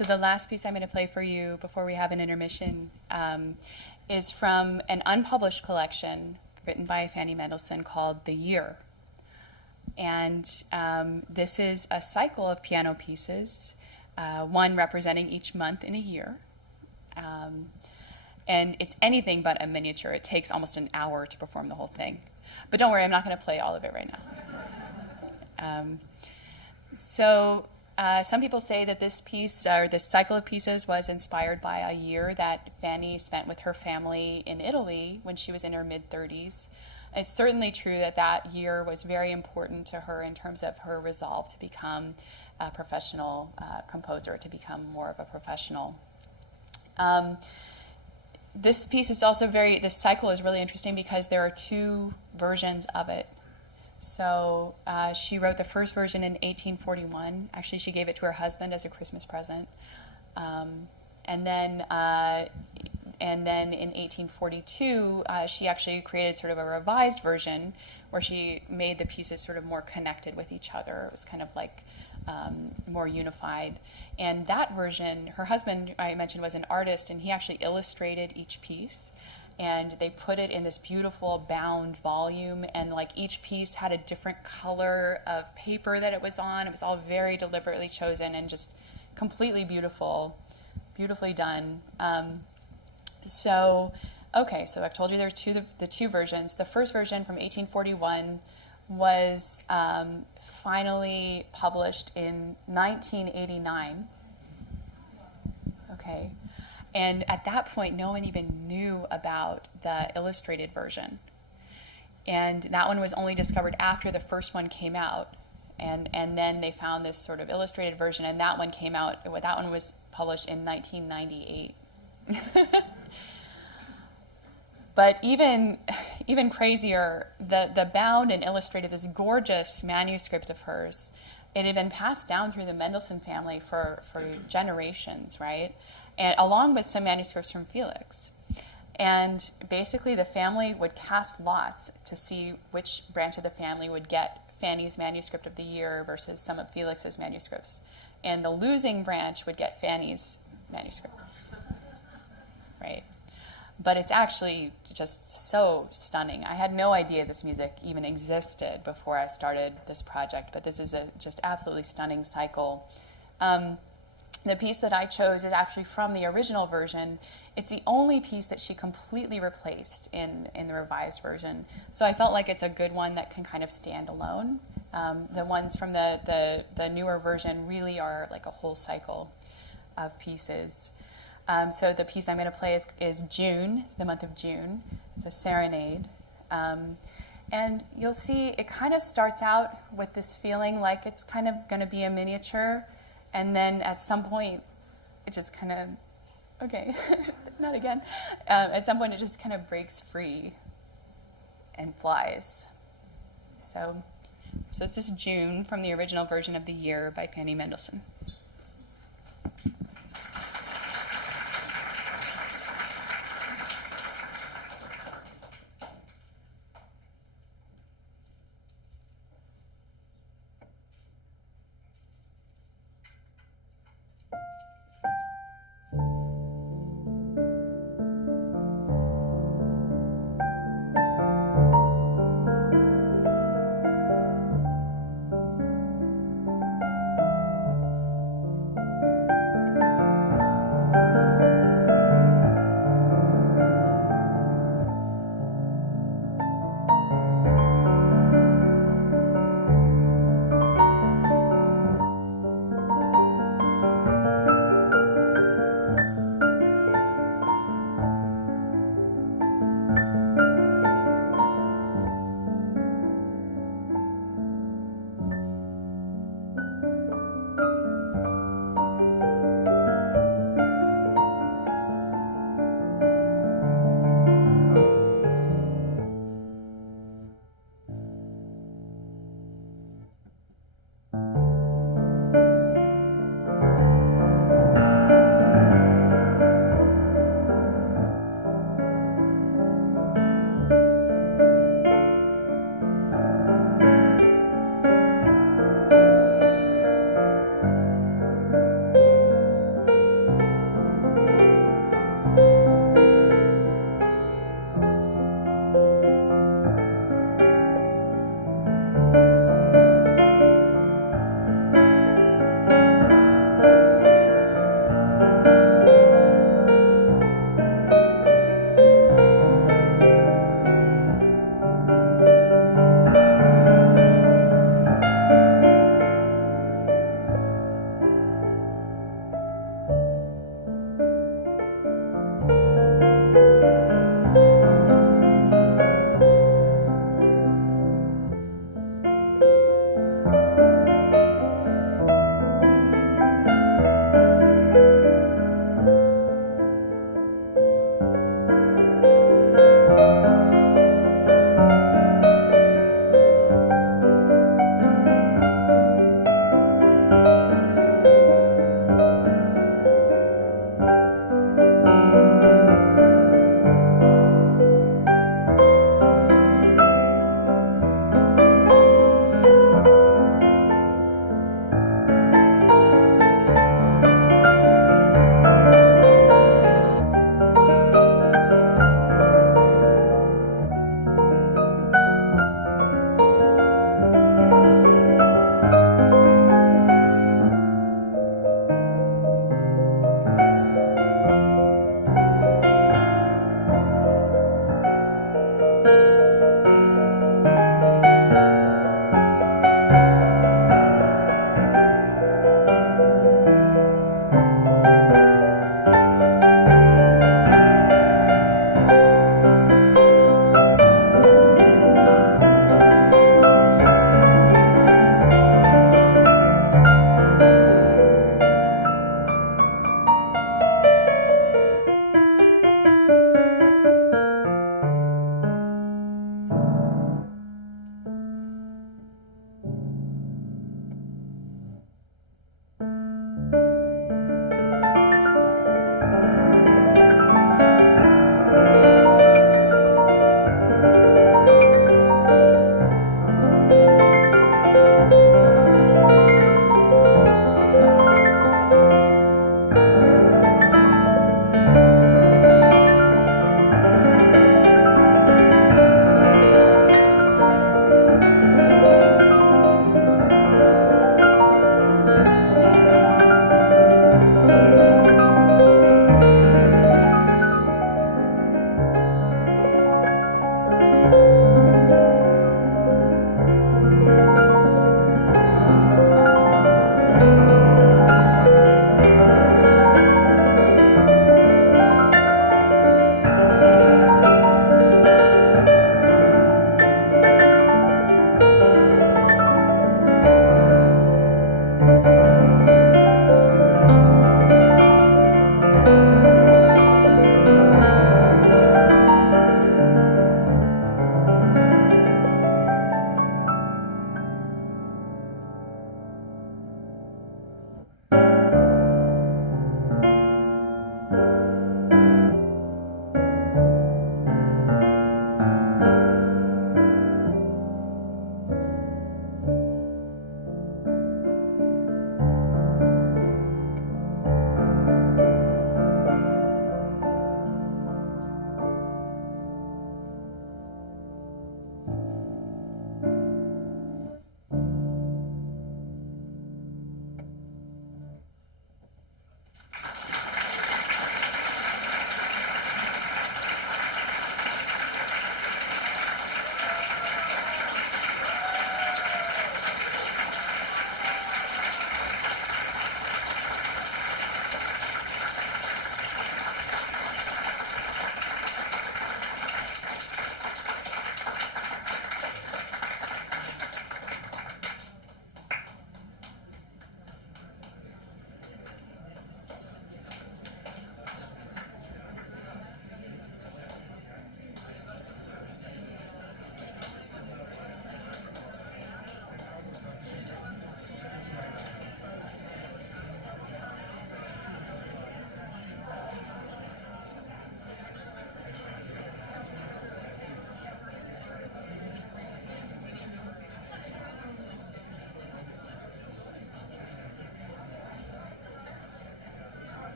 So the last piece I'm going to play for you before we have an intermission is from an unpublished collection written by Fanny Mendelssohn called The Year. And this is a cycle of piano pieces, one representing each month in a year. And it's anything but a miniature. It takes almost an hour to perform the whole thing. But don't worry, I'm not going to play all of it right now. Some people say that this piece, or this cycle of pieces, was inspired by a year that Fanny spent with her family in Italy when she was in her mid-30s. It's certainly true that that year was very important to her in terms of her resolve to become a professional composer, to become more of a professional. This piece is also this cycle is really interesting because there are two versions of it. So she wrote the first version in 1841. Actually, she gave it to her husband as a Christmas present. And then in 1842, she actually created sort of a revised version where she made the pieces sort of more connected with each other. It was kind of like more unified. And that version, her husband, I mentioned, was an artist, and he actually illustrated each piece. And they put it in this beautiful bound volume, and like each piece had a different color of paper that it was on. It was all very deliberately chosen and just completely beautiful, beautifully done. So I've told you there's the two versions. The first version from 1841 was finally published in 1989. Okay. And at that point, no one even knew about the illustrated version. And that one was only discovered after the first one came out. And then they found this sort of illustrated version, and that one came out, that one was published in 1998. But even crazier, the bound and illustrated, this gorgeous manuscript of hers, it had been passed down through the Mendelssohn family for generations, right? And along with some manuscripts from Felix. And basically the family would cast lots to see which branch of the family would get Fanny's manuscript of the year versus some of Felix's manuscripts. And the losing branch would get Fanny's manuscript, right? But it's actually just so stunning. I had no idea this music even existed before I started this project, but this is a just absolutely stunning cycle. The piece that I chose is actually from the original version. It's the only piece that she completely replaced in the revised version. So I felt like it's a good one that can kind of stand alone. The ones from the newer version really are like a whole cycle of pieces. So the piece I'm going to play is June, the month of June. It's a serenade. And you'll see it kind of starts out with this feeling like it's kind of going to be a miniature. And then at some point, it just kind of, okay, not again. At some point, it just kind of breaks free and flies. So this is June from the original version of The Year by Fanny Mendelssohn.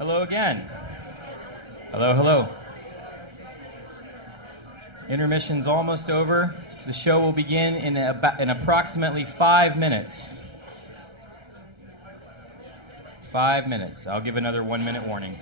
Hello again. Hello, hello. Intermission's almost over. The show will begin in approximately 5 minutes. 5 minutes. I'll give another 1 minute warning.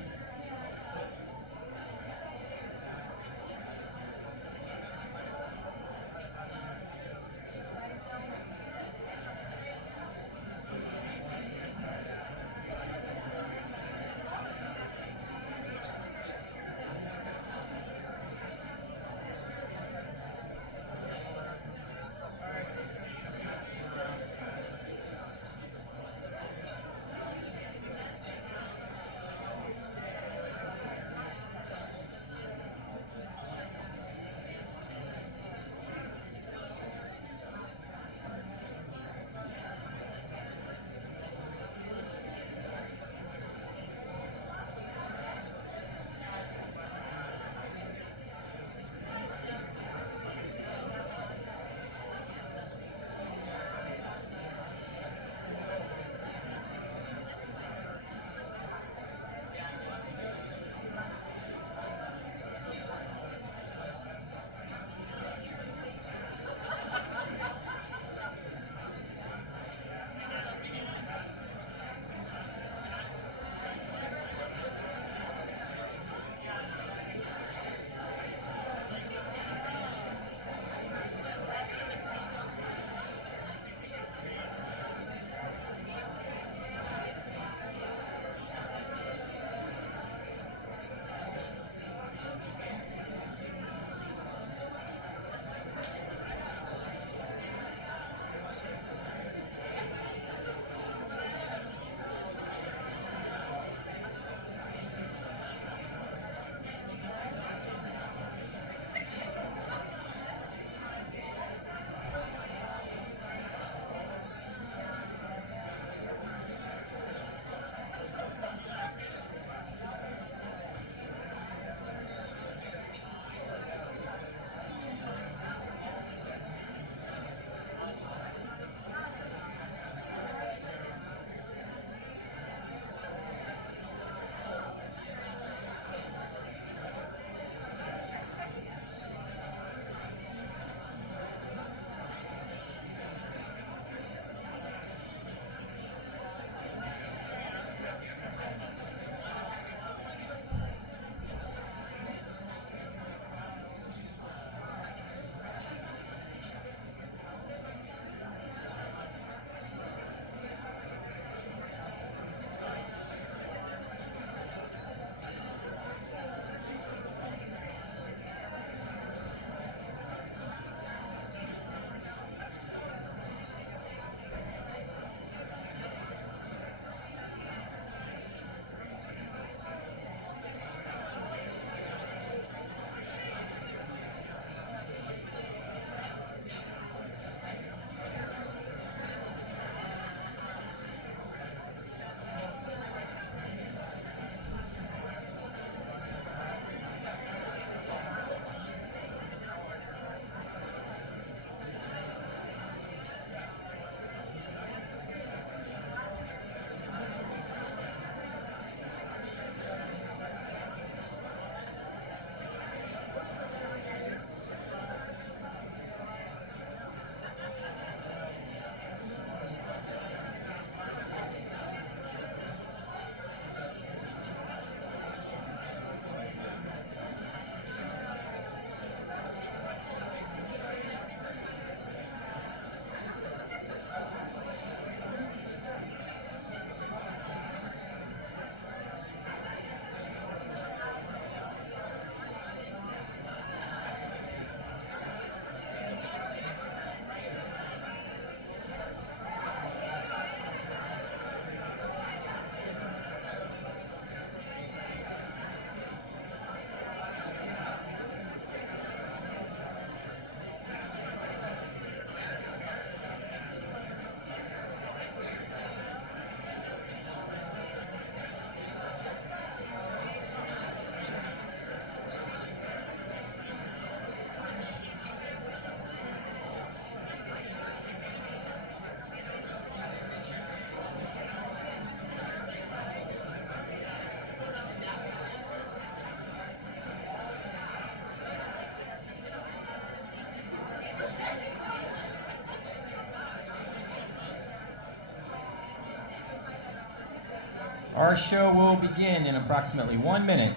Our show will begin in approximately 1 minute,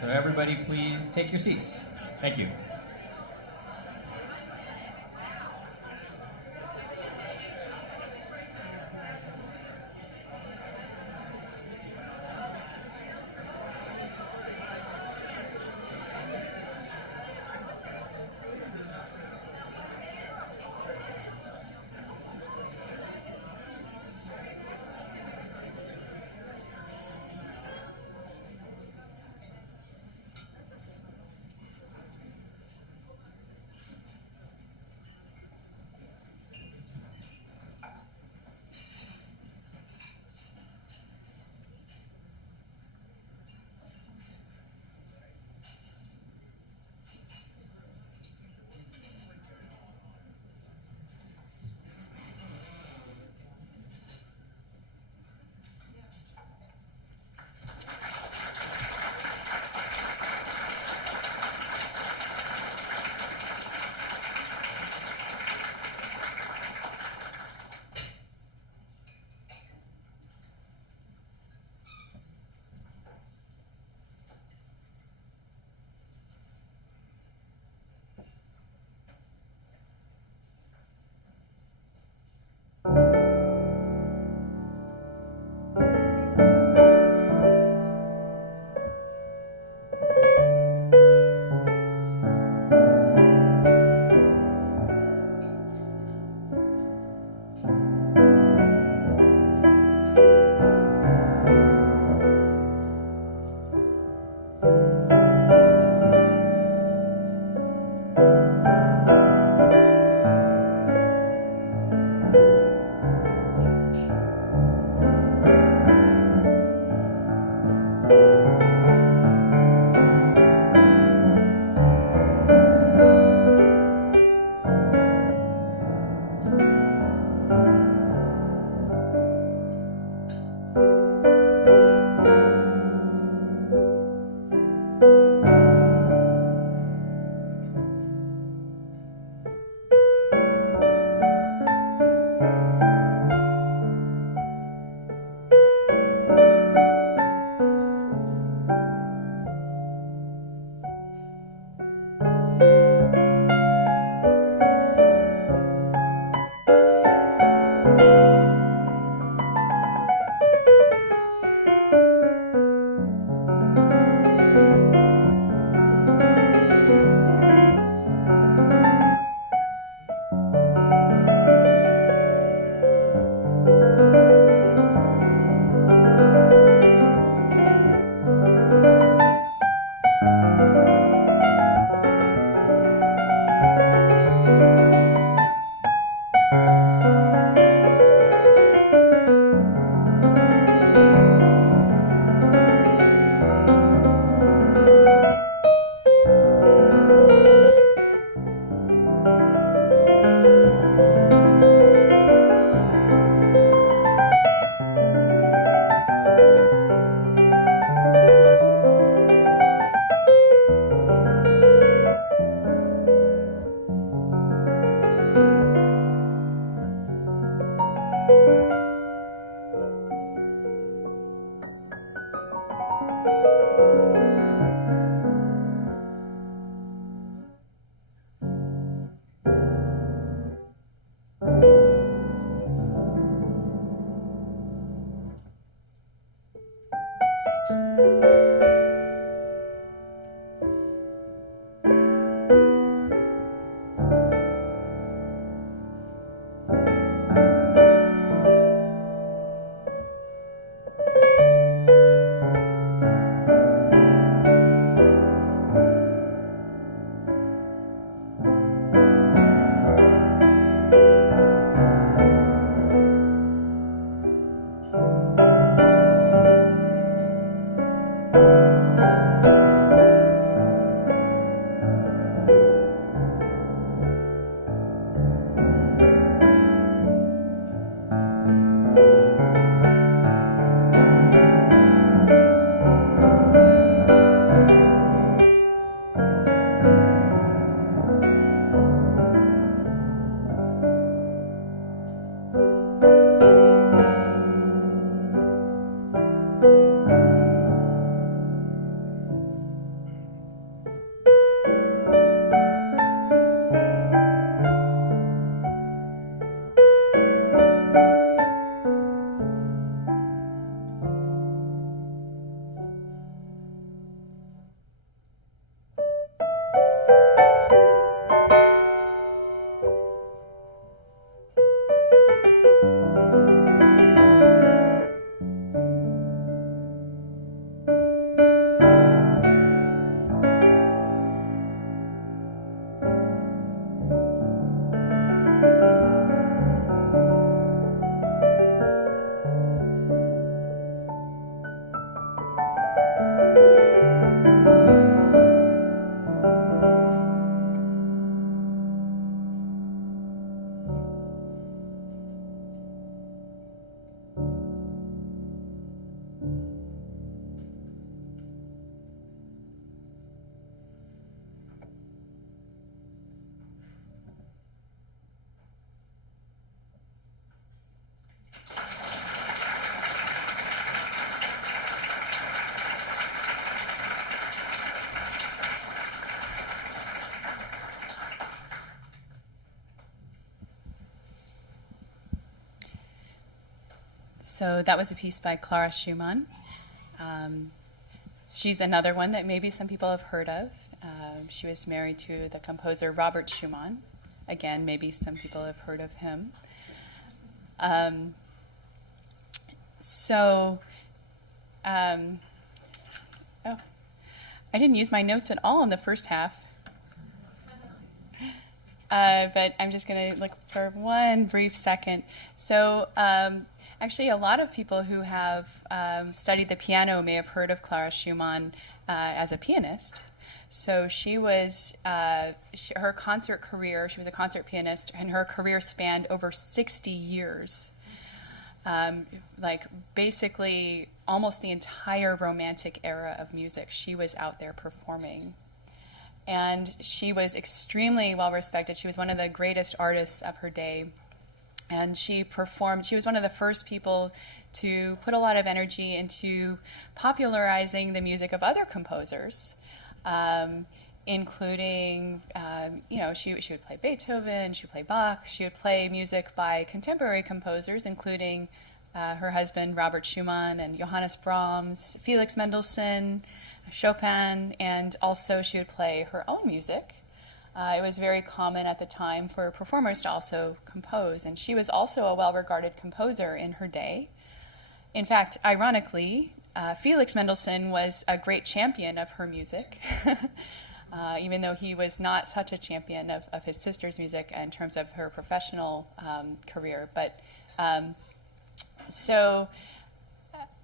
so everybody please take your seats. Thank you. So that was a piece by Clara Schumann. She's another one that maybe some people have heard of. She was married to the composer Robert Schumann. Again, maybe some people have heard of him. I didn't use my notes at all in the first half. But I'm just going to look for one brief second. So actually, a lot of people who have studied the piano may have heard of Clara Schumann as a pianist. So she was, her concert career, she was a concert pianist, and her career spanned over 60 years. Like basically almost the entire Romantic era of music, she was out there performing. And she was extremely well respected. She was one of the greatest artists of her day. And she was one of the first people to put a lot of energy into popularizing the music of other composers, including, she would play Beethoven, she would play Bach, she would play music by contemporary composers, including her husband, Robert Schumann, and Johannes Brahms, Felix Mendelssohn, Chopin, and also she would play her own music. It was very common at the time for performers to also compose, and she was also a well-regarded composer in her day. In fact, ironically, Felix Mendelssohn was a great champion of her music, even though he was not such a champion of his sister's music in terms of her professional career. But so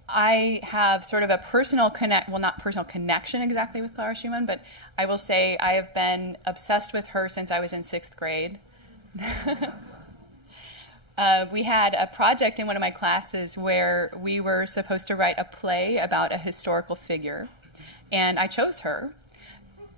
I have sort of a personal not personal connection exactly with Clara Schumann, but I will say I have been obsessed with her since I was in 6th grade. We had a project in one of my classes where we were supposed to write a play about a historical figure, and I chose her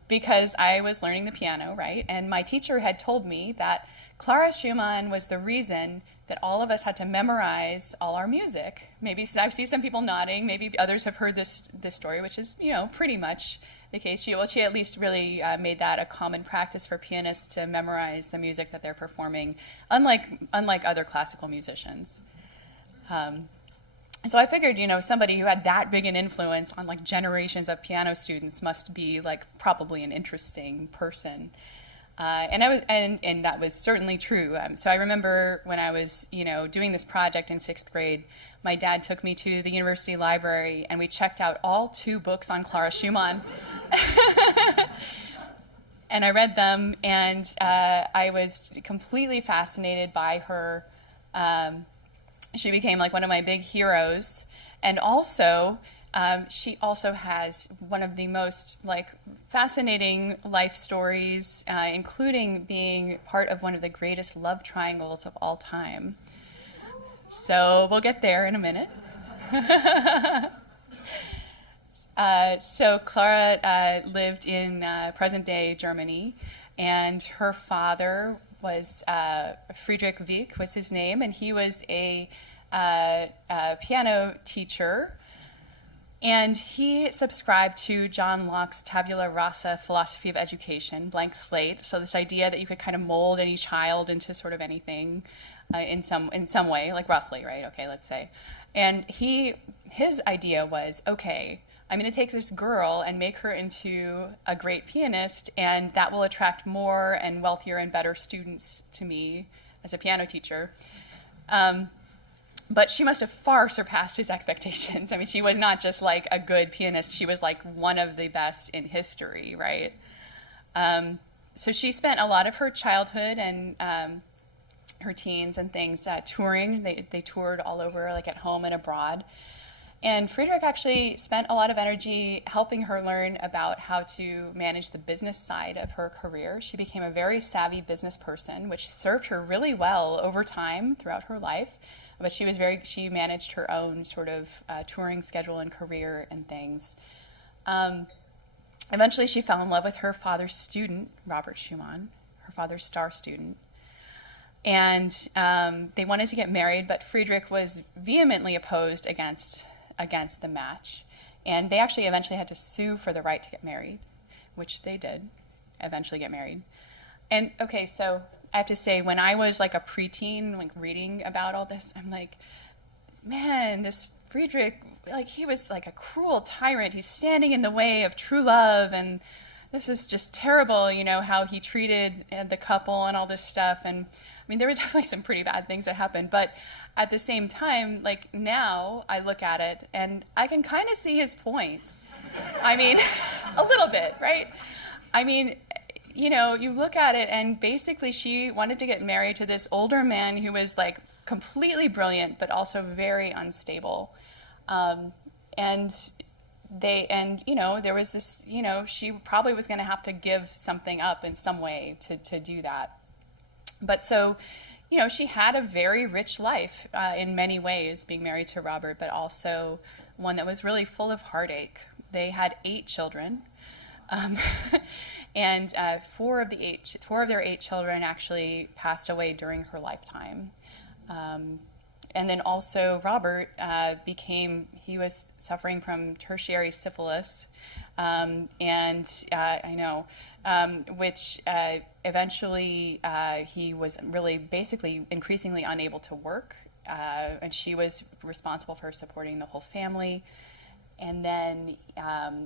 because I was learning the piano, right? And my teacher had told me that Clara Schumann was the reason that all of us had to memorize all our music. Maybe I see some people nodding. Maybe others have heard this story, which is, pretty much the case. She at least really made that a common practice for pianists to memorize the music that they're performing, unlike other classical musicians. So I figured, somebody who had that big an influence on like generations of piano students must be like probably an interesting person. And that was certainly true. So I remember when I was, doing this project in 6th grade, my dad took me to the university library and we checked out all 2 books on Clara Schumann. And I read them, and I was completely fascinated by her. She became like one of my big heroes, and also she also has one of the most fascinating life stories, including being part of one of the greatest love triangles of all time. So we'll get there in a minute. So Clara lived in present-day Germany, and her father was Friedrich Wieck was his name, and he was a piano teacher. And he subscribed to John Locke's tabula rasa philosophy of education, blank slate. So this idea that you could kind of mold any child into sort of anything in some way, like roughly, right? Okay, let's say. And his idea was, okay, I'm going to take this girl and make her into a great pianist, and that will attract more and wealthier and better students to me as a piano teacher. But she must have far surpassed his expectations. I mean, she was not just like a good pianist. She was like one of the best in history, right? So she spent a lot of her childhood and her teens and things touring. They toured all over, like at home and abroad. And Friedrich actually spent a lot of energy helping her learn about how to manage the business side of her career. She became a very savvy business person, which served her really well over time throughout her life. But she managed her own sort of touring schedule and career and things. Eventually she fell in love with her father's student, Robert Schumann, her father's star student. And they wanted to get married, but Friedrich was vehemently opposed against the match. And they actually eventually had to sue for the right to get married, which they did eventually get married. And okay, so I have to say, when I was like a preteen, like reading about all this, I'm like, man, this Friedrich, like, he was like a cruel tyrant. He's standing in the way of true love, and this is just terrible, you know, how he treated the couple and all this stuff. And I mean, there were definitely some pretty bad things that happened, but at the same time, like, now I look at it and I can kind of see his point. I mean, a little bit, right? I mean, you know, you look at it and basically she wanted to get married to this older man who was like completely brilliant, but also very unstable. And you know, there was this, you know, she probably was going to have to give something up in some way to do that. But so, you know, she had a very rich life in many ways, being married to Robert, but also one that was really full of heartache. They had 8 children, and 4 of their 8 children actually passed away during her lifetime. And then also Robert he was suffering from tertiary syphilis, which eventually he was really basically increasingly unable to work, and she was responsible for supporting the whole family. And then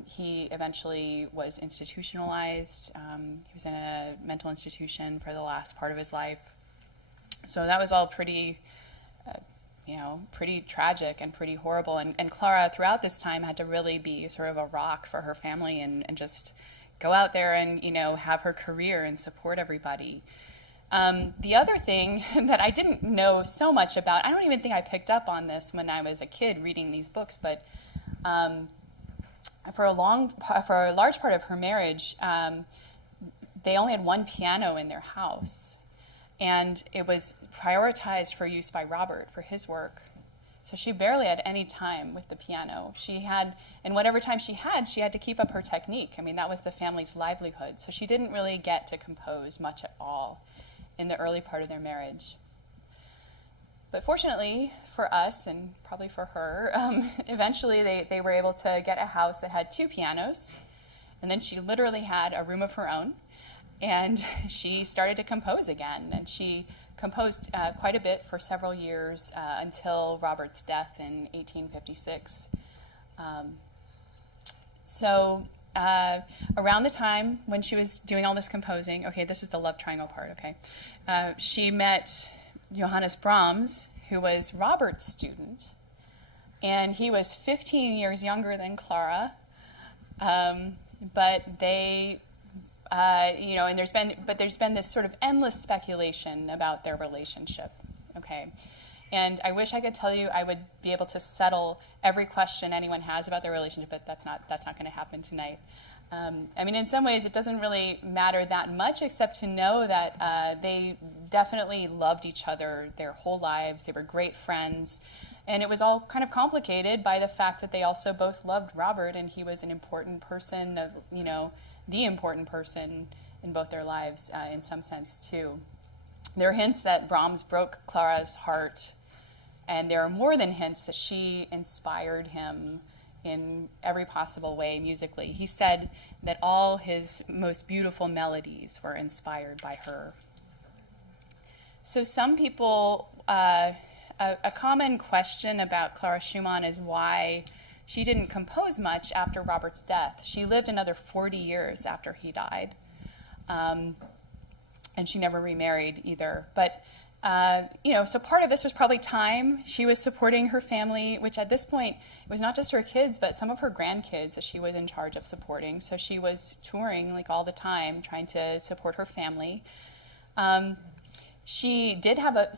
he eventually was institutionalized. He was in a mental institution for the last part of his life. So that was all pretty tragic and pretty horrible. And Clara, throughout this time, had to really be sort of a rock for her family and just go out there and, you know, have her career and support everybody. The other thing that I didn't know so much about, I don't even think I picked up on this when I was a kid reading these books, but for a large part of her marriage, they only had one piano in their house, and it was prioritized for use by Robert for his work. So she barely had any time with the piano. And whatever time she had to keep up her technique. I mean, that was the family's livelihood. So she didn't really get to compose much at all in the early part of their marriage. But fortunately for us, and probably for her, eventually they were able to get a house that had 2 pianos, and then she literally had a room of her own, and she started to compose again. And she composed quite a bit for several years until Robert's death in 1856. Around the time when she was doing all this composing, okay, this is the love triangle part, okay, she met Johannes Brahms, who was Robert's student, and he was 15 years younger than Clara, but they, and there's been this sort of endless speculation about their relationship, okay, and I wish I could tell you I would be able to settle every question anyone has about their relationship, but that's not going to happen tonight. I mean, in some ways, it doesn't really matter that much, except to know that they definitely loved each other their whole lives. They were great friends. And it was all kind of complicated by the fact that they also both loved Robert, and he was an important person, the important person in both their lives in some sense, too. There are hints that Brahms broke Clara's heart, and there are more than hints that she inspired him in every possible way musically. He said that all his most beautiful melodies were inspired by her. So some people, a common question about Clara Schumann is why she didn't compose much after Robert's death. She lived another 40 years after he died, and she never remarried either. But so part of this was probably time. She was supporting her family, which at this point, it was not just her kids, but some of her grandkids that she was in charge of supporting. So she was touring like all the time, trying to support her family. She did have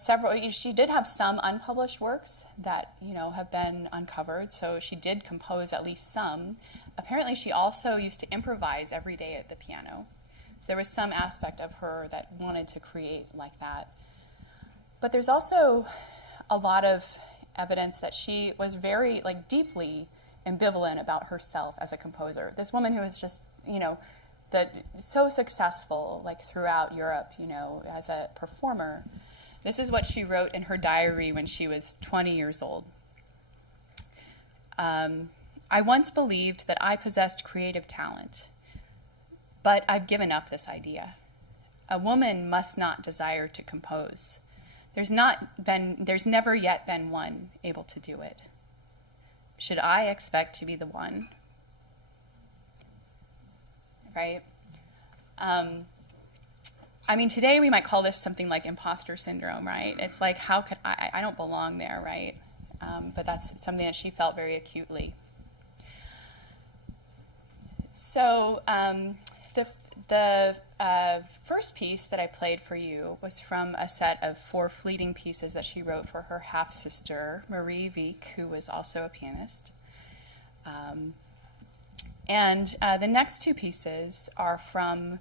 some unpublished works that, have been uncovered. So she did compose at least some. Apparently, she also used to improvise every day at the piano. So there was some aspect of her that wanted to create like that. But there's also a lot of evidence that she was very, deeply ambivalent about herself as a composer. This woman who was just, so successful, throughout Europe, as a performer. This is what she wrote in her diary when she was 20 years old. I once believed that I possessed creative talent, but I've given up this idea. A woman must not desire to compose. There's never yet been one able to do it. Should I expect to be the one? Right? I mean, today we might call this something like imposter syndrome, right? It's like, how could I don't belong there, right? But that's something that she felt very acutely. So the first piece that I played for you was from a set of 4 fleeting pieces that she wrote for her half-sister, Marie Wieck, who was also a pianist. And the next 2 pieces are from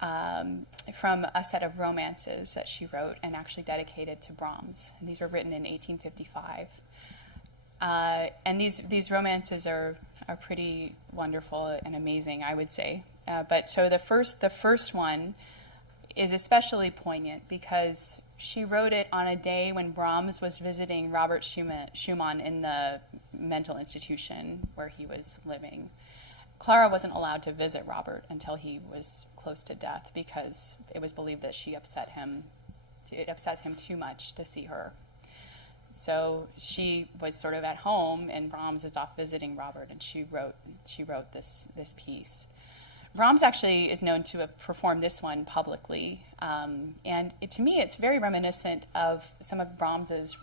a set of romances that she wrote and actually dedicated to Brahms. And these were written in 1855. And these romances are pretty wonderful and amazing, I would say. But so the first one is especially poignant because she wrote it on a day when Brahms was visiting Robert Schumann in the mental institution where he was living. Clara wasn't allowed to visit Robert until he was close to death because it was believed that it upset him too much to see her. So she was sort of at home, and Brahms is off visiting Robert, and she wrote this piece. Brahms actually is known to have performed this one publicly, and to me, it's very reminiscent of some of Brahms's,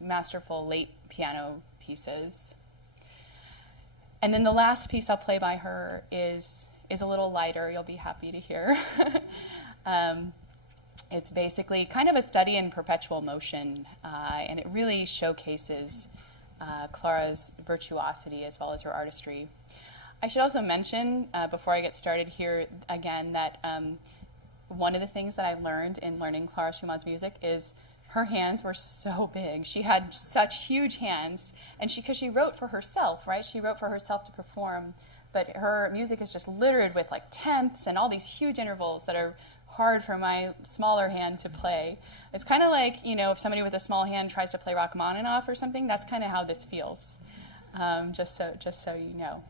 masterful late piano pieces. And then the last piece I'll play by her is a little lighter. You'll be happy to hear. It's basically kind of a study in perpetual motion, and it really showcases Clara's virtuosity as well as her artistry. I should also mention, before I get started here again, that one of the things that I learned in learning Clara Schumann's music is her hands were so big. She had such huge hands, and because she wrote for herself, right? She wrote for herself to perform, but her music is just littered with like tenths and all these huge intervals that are hard for my smaller hand to play. It's kind of like, if somebody with a small hand tries to play Rachmaninoff or something, that's kind of how this feels, just so you know.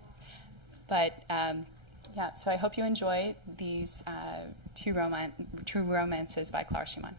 But so I hope you enjoy these two romances by Clara Schumann.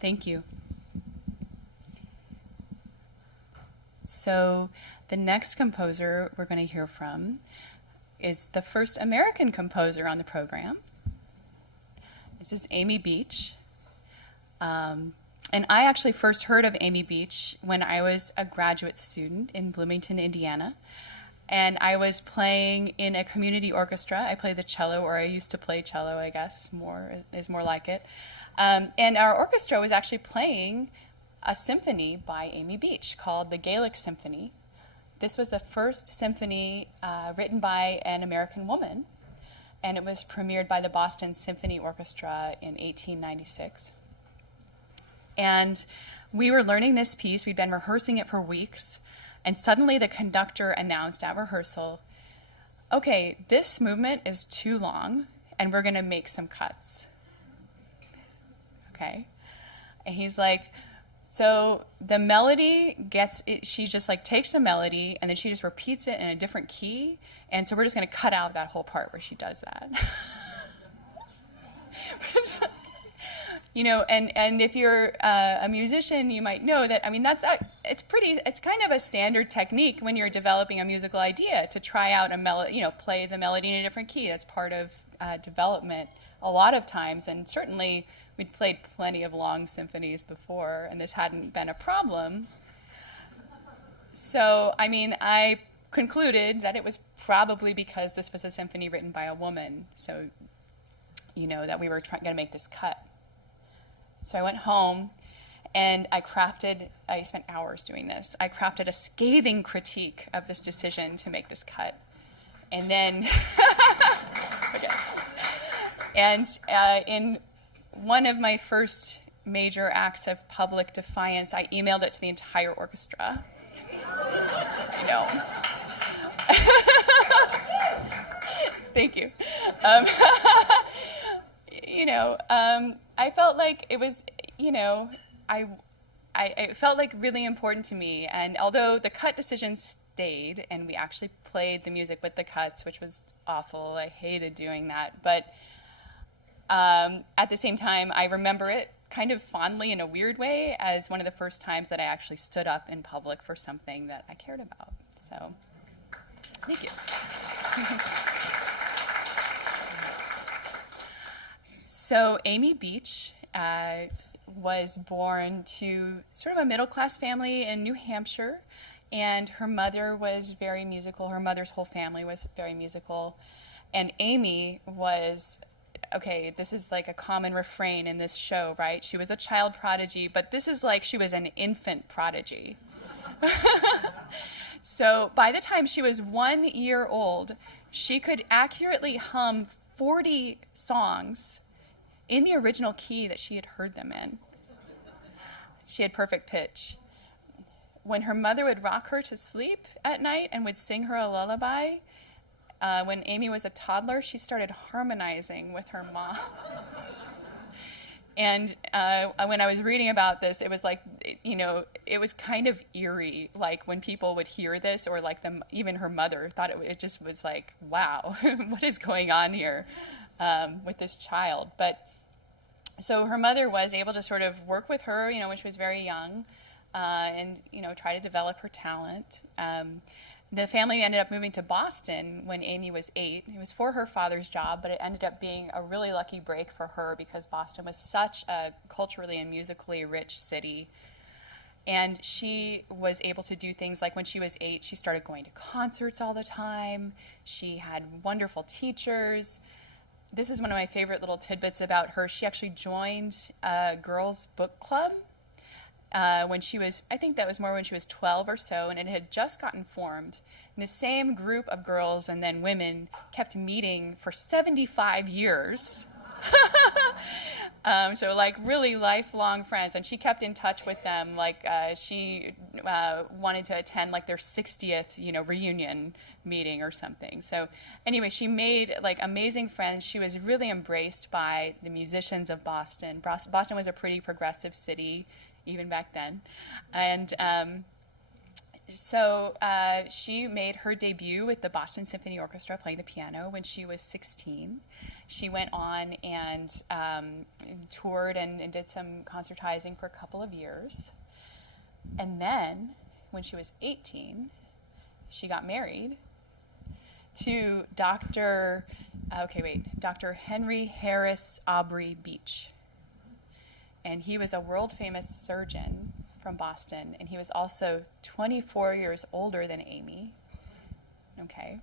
Thank you. So the next composer we're going to hear from is the first American composer on the program. This is Amy Beach. And I actually first heard of Amy Beach when I was a graduate student in Bloomington, Indiana. And I was playing in a community orchestra. I played the cello, or I used to play cello, I guess, is more like it. And our orchestra was actually playing a symphony by Amy Beach called the Gaelic Symphony. This was the first symphony written by an American woman, and it was premiered by the Boston Symphony Orchestra in 1896. And we were learning this piece. We'd been rehearsing it for weeks, and suddenly the conductor announced at rehearsal, okay, this movement is too long, and we're going to make some cuts. Okay? And he's like, so the melody gets, she just like takes a melody, and then she just repeats it in a different key, and so we're just going to cut out that whole part where she does that. You know, and if you're a musician, you might know that, I mean, it's kind of a standard technique when you're developing a musical idea to try out a melody, you know, play the melody in a different key. That's part of development a lot of times, and certainly we'd played plenty of long symphonies before, and this hadn't been a problem. So, I mean, I concluded that it was probably because this was a symphony written by a woman, so, you know, that we were going to make this cut. So I went home, and I spent hours doing this. I crafted a scathing critique of this decision to make this cut. And then, okay. And in one of my first major acts of public defiance, I emailed it to the entire orchestra. You know. Thank you. You know, I felt like it was, you know, it felt like really important to me. And although the cut decision stayed, and we actually played the music with the cuts, which was awful, I hated doing that. But at the same time, I remember it kind of fondly in a weird way as one of the first times that I actually stood up in public for something that I cared about. So, thank you. So Amy Beach was born to sort of a middle-class family in New Hampshire, and her mother was very musical. Her mother's whole family was very musical, and Amy was okay, this is like a common refrain in this show, right? She was a child prodigy, but this is like she was an infant prodigy. So by the time she was 1 year old, she could accurately hum 40 songs in the original key that she had heard them in. She had perfect pitch. When her mother would rock her to sleep at night and would sing her a lullaby, when Amy was a toddler, she started harmonizing with her mom. And when I was reading about this, it was like, you know, it was kind of eerie. Like when people would hear this, or like even her mother thought it just was like, wow, what is going on here with this child? But so her mother was able to sort of work with her, you know, when she was very young, and, you know, try to develop her talent. The family ended up moving to Boston when Amy was 8. It was for her father's job, but it ended up being a really lucky break for her because Boston was such a culturally and musically rich city. And she was able to do things like when she was 8, she started going to concerts all the time. She had wonderful teachers. This is one of my favorite little tidbits about her. She actually joined a girls' book club when she was, I think that was more when she was 12 or so, and it had just gotten formed. And the same group of girls and then women kept meeting for 75 years. So like really lifelong friends, and she kept in touch with them. Like she wanted to attend like their 60th, you know, reunion meeting or something. So anyway, she made like amazing friends. She was really embraced by the musicians of Boston. Boston was a pretty progressive city even back then, and so she made her debut with the Boston Symphony Orchestra playing the piano when she was 16. She went on and toured and did some concertizing for a couple of years. And then, when she was 18, she got married to Dr. Henry Harris Aubrey Beach. And he was a world-famous surgeon from Boston, and he was also 24 years older than Amy, okay,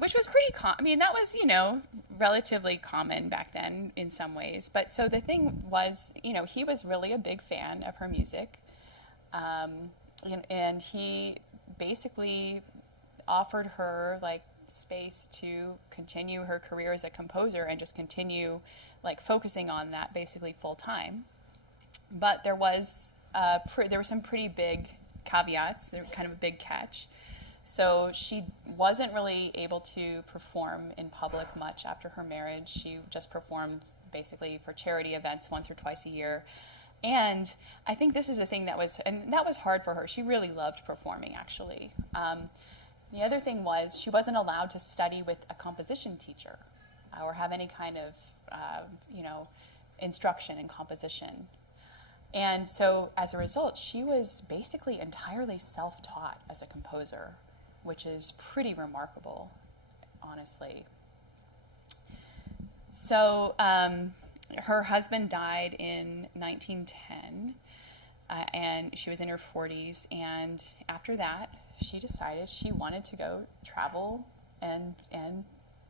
which was pretty I mean, that was, you know, relatively common back then in some ways. But so the thing was, you know, he was really a big fan of her music, and he basically offered her, like, space to continue her career as a composer and just continue, like, focusing on that basically full-time. But there was there were some pretty big caveats. They were kind of a big catch. So she wasn't really able to perform in public much after her marriage. She just performed basically for charity events once or twice a year. And I think this is a thing that was hard for her. She really loved performing, actually. The other thing was she wasn't allowed to study with a composition teacher or have any kind of, instruction in composition. And so as a result, she was basically entirely self-taught as a composer, which is pretty remarkable, honestly. So her husband died in 1910, and she was in her 40s. And after that, she decided she wanted to go travel and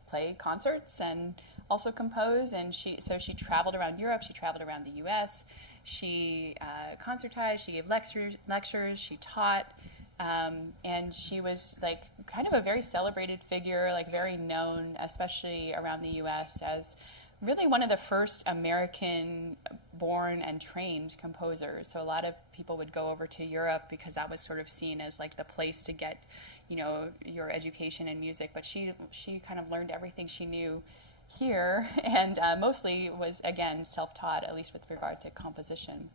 play concerts and also compose. And so she traveled around Europe. She traveled around the U.S. She concertized, she gave lectures, she taught, and she was like kind of a very celebrated figure, like very known, especially around the U.S., as really one of the first American-born and trained composers. So a lot of people would go over to Europe because that was sort of seen as like the place to get, you know, your education in music. But she kind of learned everything she knew here, and mostly was, again, self-taught, at least with regard to composition.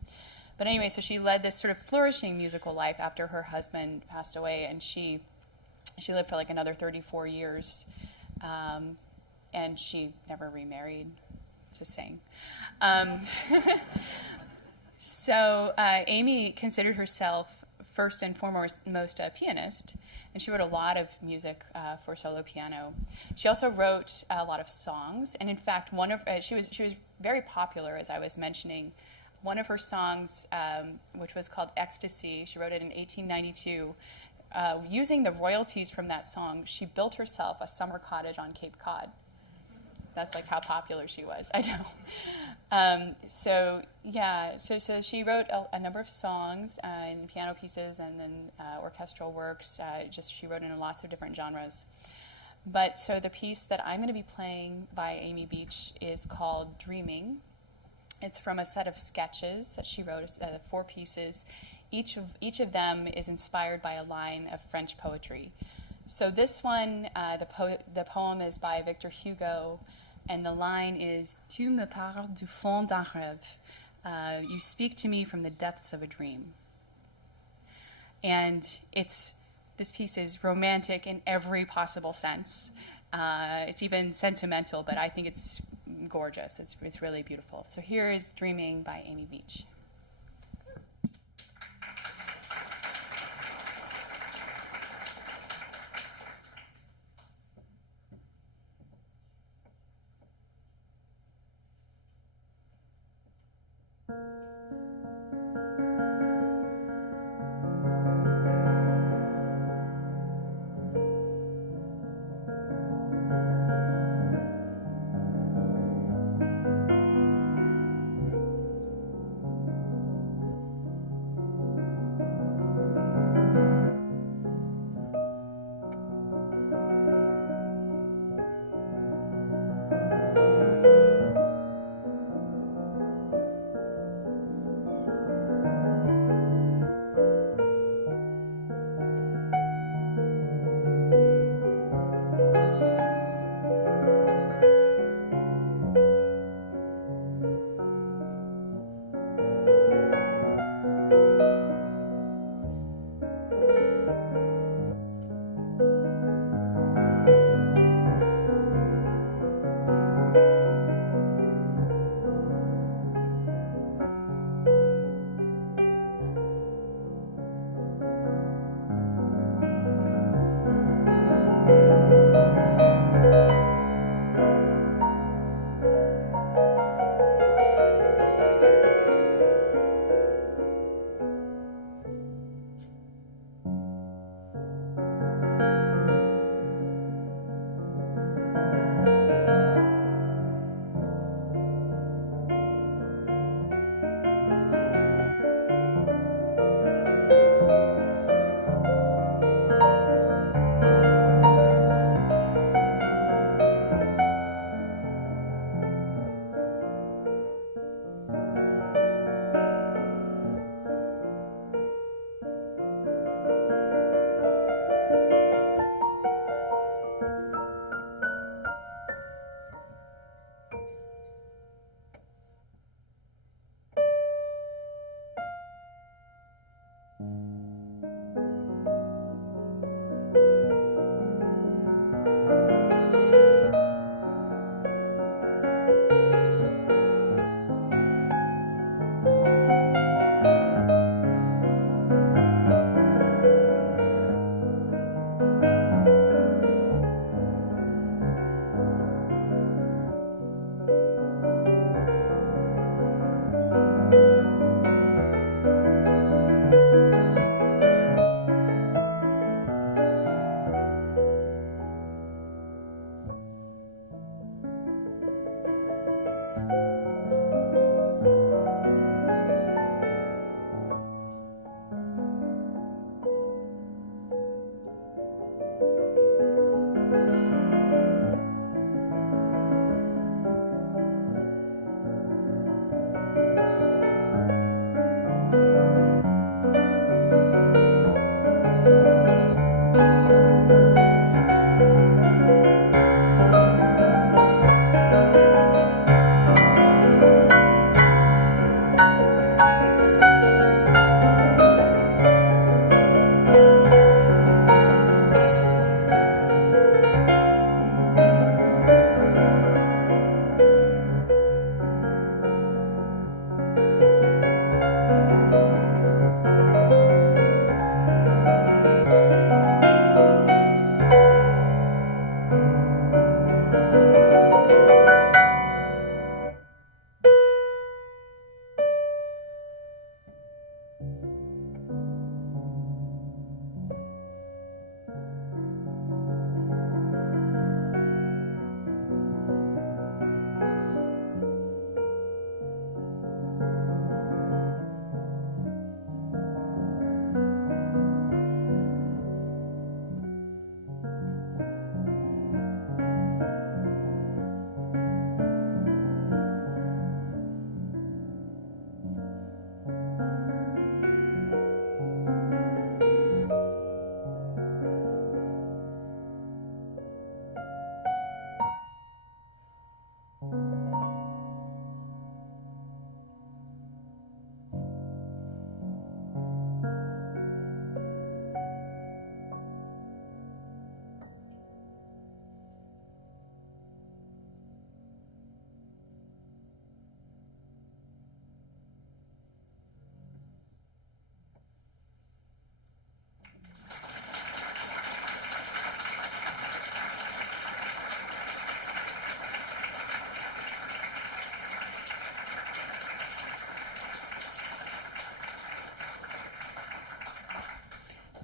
But anyway, so she led this sort of flourishing musical life after her husband passed away, and she lived for like another 34 years, and she never remarried, just saying. So Amy considered herself first and foremost a pianist, and she wrote a lot of music for solo piano. She also wrote a lot of songs, and in fact, she was very popular, as I was mentioning. One of her songs, which was called Ecstasy, she wrote it in 1892. Using the royalties from that song, she built herself a summer cottage on Cape Cod. That's like how popular she was. I know. So she wrote a number of songs and piano pieces, and then orchestral works. She wrote in lots of different genres. But so the piece that I'm going to be playing by Amy Beach is called Dreaming. It's from a set of sketches that she wrote, 4 pieces. Each of them is inspired by a line of French poetry. So this one, the poem is by Victor Hugo, and the line is "Tu me parles du fond d'un rêve." You speak to me from the depths of a dream. And this piece is romantic in every possible sense. It's even sentimental, but I think it's gorgeous. It's really beautiful. So here is Dreaming by Amy Beach.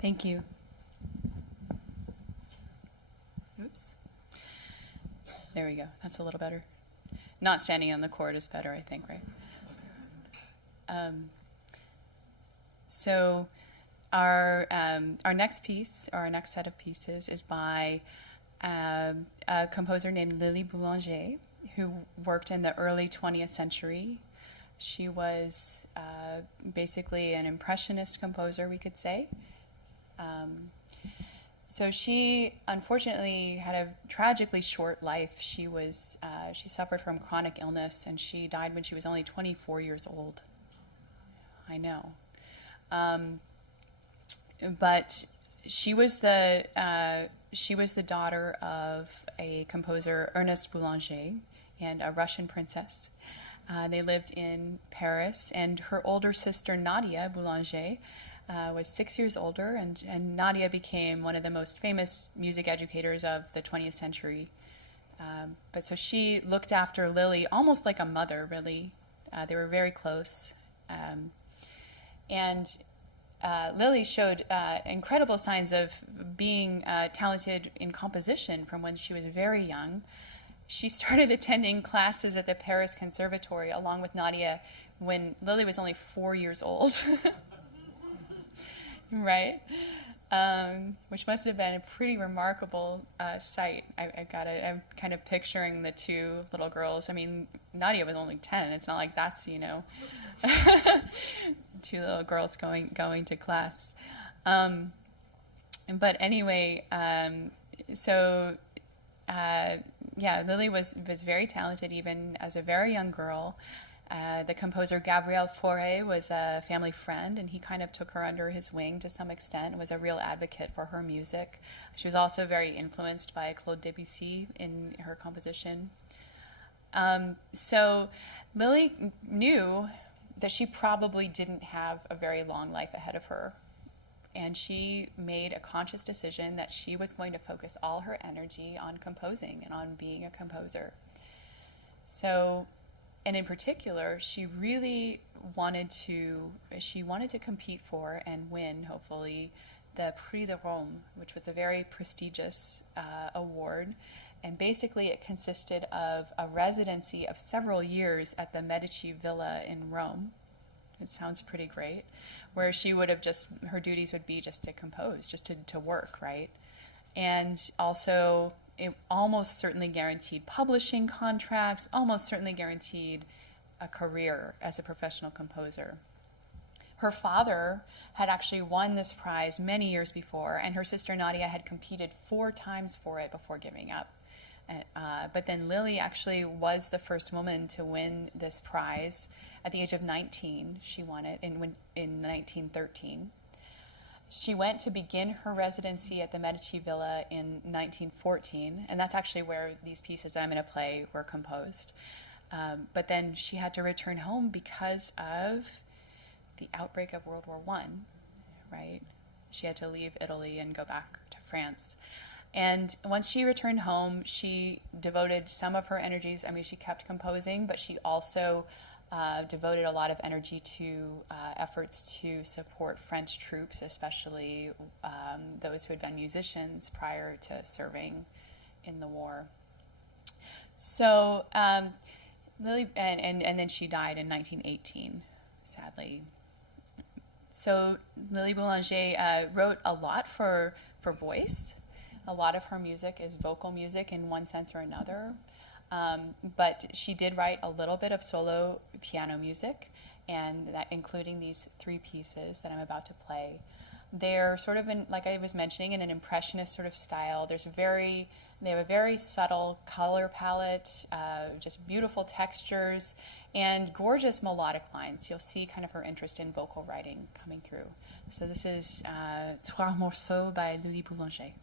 Thank you. Oops. There we go. That's a little better. Not standing on the chord is better, I think, right? So our next piece, or our next set of pieces, is by a composer named Lili Boulanger, who worked in the early 20th century. She was basically an impressionist composer, we could say. So she unfortunately had a tragically short life. She suffered from chronic illness, and she died when she was only 24 years old. I know. But she was the daughter of a composer, Ernest Boulanger, and a Russian princess. They lived in Paris, and her older sister, Nadia Boulanger, was 6 years older, and Nadia became one of the most famous music educators of the 20th century. But so she looked after Lili almost like a mother, really. They were very close. And Lili showed incredible signs of being talented in composition from when she was very young. She started attending classes at the Paris Conservatory along with Nadia when Lili was only 4 years old. Right? Which must have been a pretty remarkable sight. I'm kind of picturing the two little girls. I mean, Nadia was only 10. It's not like that's, two little girls going to class. But anyway, Lili was very talented even as a very young girl. The composer Gabriel Fauré was a family friend, and he kind of took her under his wing to some extent, was a real advocate for her music. She was also very influenced by Claude Debussy in her composition. So Lili knew that she probably didn't have a very long life ahead of her, and she made a conscious decision that she was going to focus all her energy on composing and on being a composer. So, and in particular, she really wanted to compete for and win, hopefully, the Prix de Rome, which was a very prestigious award. And basically it consisted of a residency of several years at the Medici Villa in Rome. It sounds pretty great. Where she would have her duties would be just to compose, just to work, right? And also, it almost certainly guaranteed publishing contracts, almost certainly guaranteed a career as a professional composer. Her father had actually won this prize many years before, and her sister Nadia had competed 4 times for it before giving up. But then Lili actually was the first woman to win this prize at the age of 19. She won it in 1913. She went to begin her residency at the Medici Villa in 1914, and that's actually where these pieces that I'm going to play were composed. But then she had to return home because of the outbreak of World War I, right? She had to leave Italy and go back to France. And once she returned home, she devoted some of her energies. I mean, she kept composing, but she also devoted a lot of energy to efforts to support French troops, especially those who had been musicians prior to serving in the war. So Lili, and then she died in 1918, sadly. So Lili Boulanger wrote a lot for voice. A lot of her music is vocal music in one sense or another. But she did write a little bit of solo piano music, and that including these 3 pieces that I'm about to play. They're sort of like I was mentioning, in an impressionist sort of style. They have a very subtle color palette, just beautiful textures, and gorgeous melodic lines. You'll see kind of her interest in vocal writing coming through. So this is Trois Morceaux by Lili Boulanger.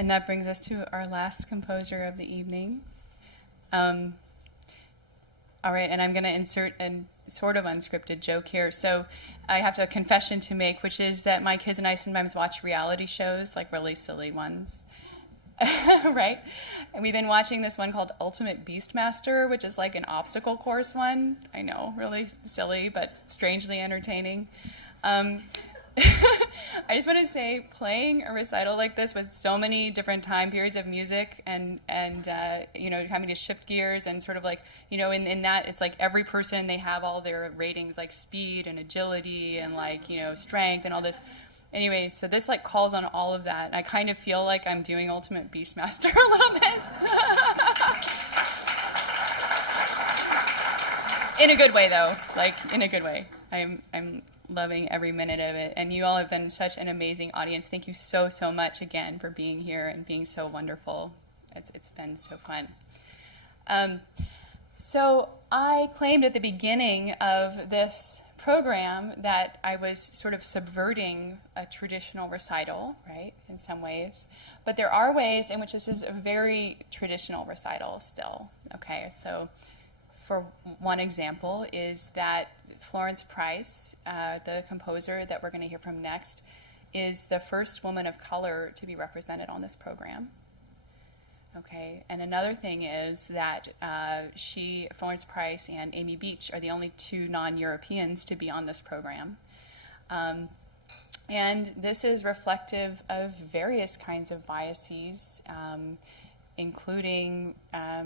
And that brings us to our last composer of the evening. All right, and I'm going to insert a sort of unscripted joke here. So I have a confession to make, which is that my kids and I sometimes watch reality shows, like really silly ones. Right? And we've been watching this one called Ultimate Beastmaster, which is like an obstacle course one. I know, really silly, but strangely entertaining. I just want to say, playing a recital like this with so many different time periods of music and having to shift gears and sort of like, in that, it's like every person, they have all their ratings, like speed and agility and like, strength and all this. Anyway, so this like calls on all of that. I kind of feel like I'm doing Ultimate Beastmaster a little bit. In a good way, though. Like, in a good way. I'm loving every minute of it. And you all have been such an amazing audience. Thank you so, so much again for being here and being so wonderful. It's been so fun. So I claimed at the beginning of this program that I was sort of subverting a traditional recital, right, in some ways. But there are ways in which this is a very traditional recital still. Okay, so for one example is that Florence Price, the composer that we're going to hear from next, is the first woman of color to be represented on this program. Okay, and another thing is that Florence Price and Amy Beach are the only two non-Europeans to be on this program. And this is reflective of various kinds of biases, including a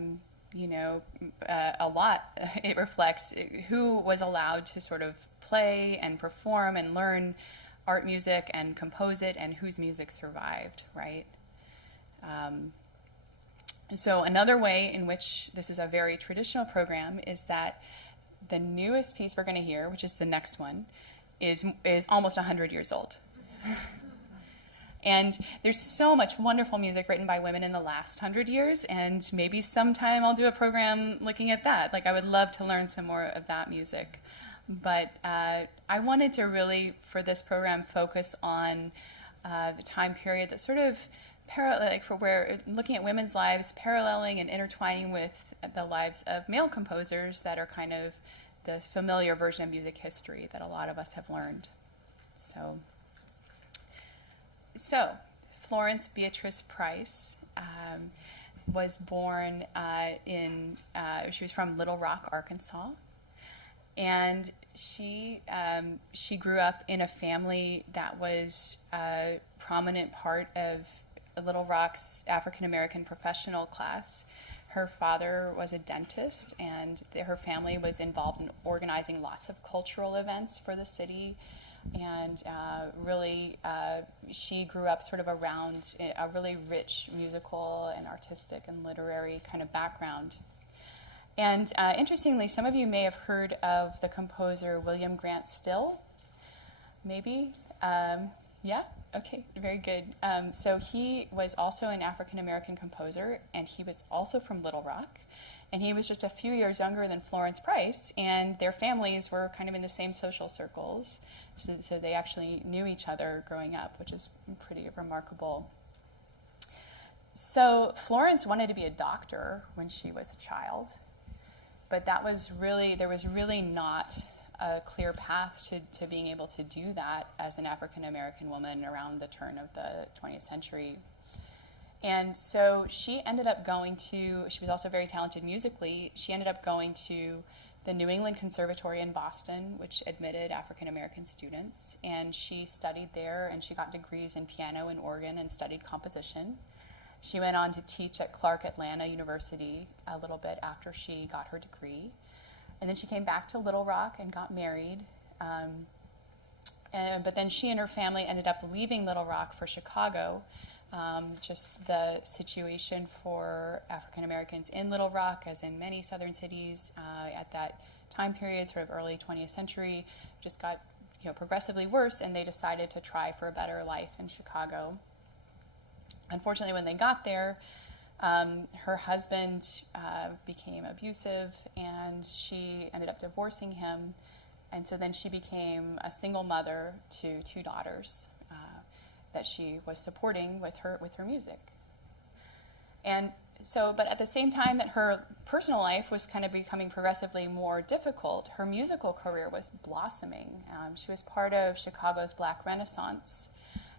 lot. It reflects who was allowed to sort of play and perform and learn art music and compose it, and whose music survived, right? So another way in which this is a very traditional program is that the newest piece we're going to hear, which is the next one, is almost 100 years old. And there's so much wonderful music written by women in the last 100 years, and maybe sometime I'll do a program looking at that. Like, I would love to learn some more of that music. But I wanted to really, for this program, focus on the time period that sort of looking at women's lives, paralleling and intertwining with the lives of male composers that are kind of the familiar version of music history that a lot of us have learned. So Florence Beatrice Price was born she was from Little Rock, Arkansas, and she grew up in a family that was a prominent part of Little Rock's African-American professional class. Her father was a dentist, and her family was involved in organizing lots of cultural events for the city. And she grew up sort of around a really rich musical and artistic and literary kind of background. And interestingly, some of you may have heard of the composer William Grant Still. Maybe? Yeah? Okay, very good. So he was also an African-American composer, and he was also from Little Rock. And he was just a few years younger than Florence Price, and their families were kind of in the same social circles. So they actually knew each other growing up, which is pretty remarkable. So Florence wanted to be a doctor when she was a child, but there was really not a clear path to being able to do that as an African-American woman around the turn of the 20th century. And so she ended up she was also very talented musically, she ended up going to the New England Conservatory in Boston, which admitted African-American students, and she studied there, and she got degrees in piano and organ and studied composition. She went on to teach at Clark Atlanta University a little bit after she got her degree. And then she came back to Little Rock and got married. But then she and her family ended up leaving Little Rock for Chicago. Just the situation for African Americans in Little Rock, as in many southern cities at that time period, sort of early 20th century, just got progressively worse, and they decided to try for a better life in Chicago. Unfortunately, when they got there, her husband became abusive, and she ended up divorcing him, and so then she became a single mother to two daughters that she was supporting with her music. And so, but at the same time that her personal life was kind of becoming progressively more difficult, her musical career was blossoming. She was part of Chicago's Black Renaissance,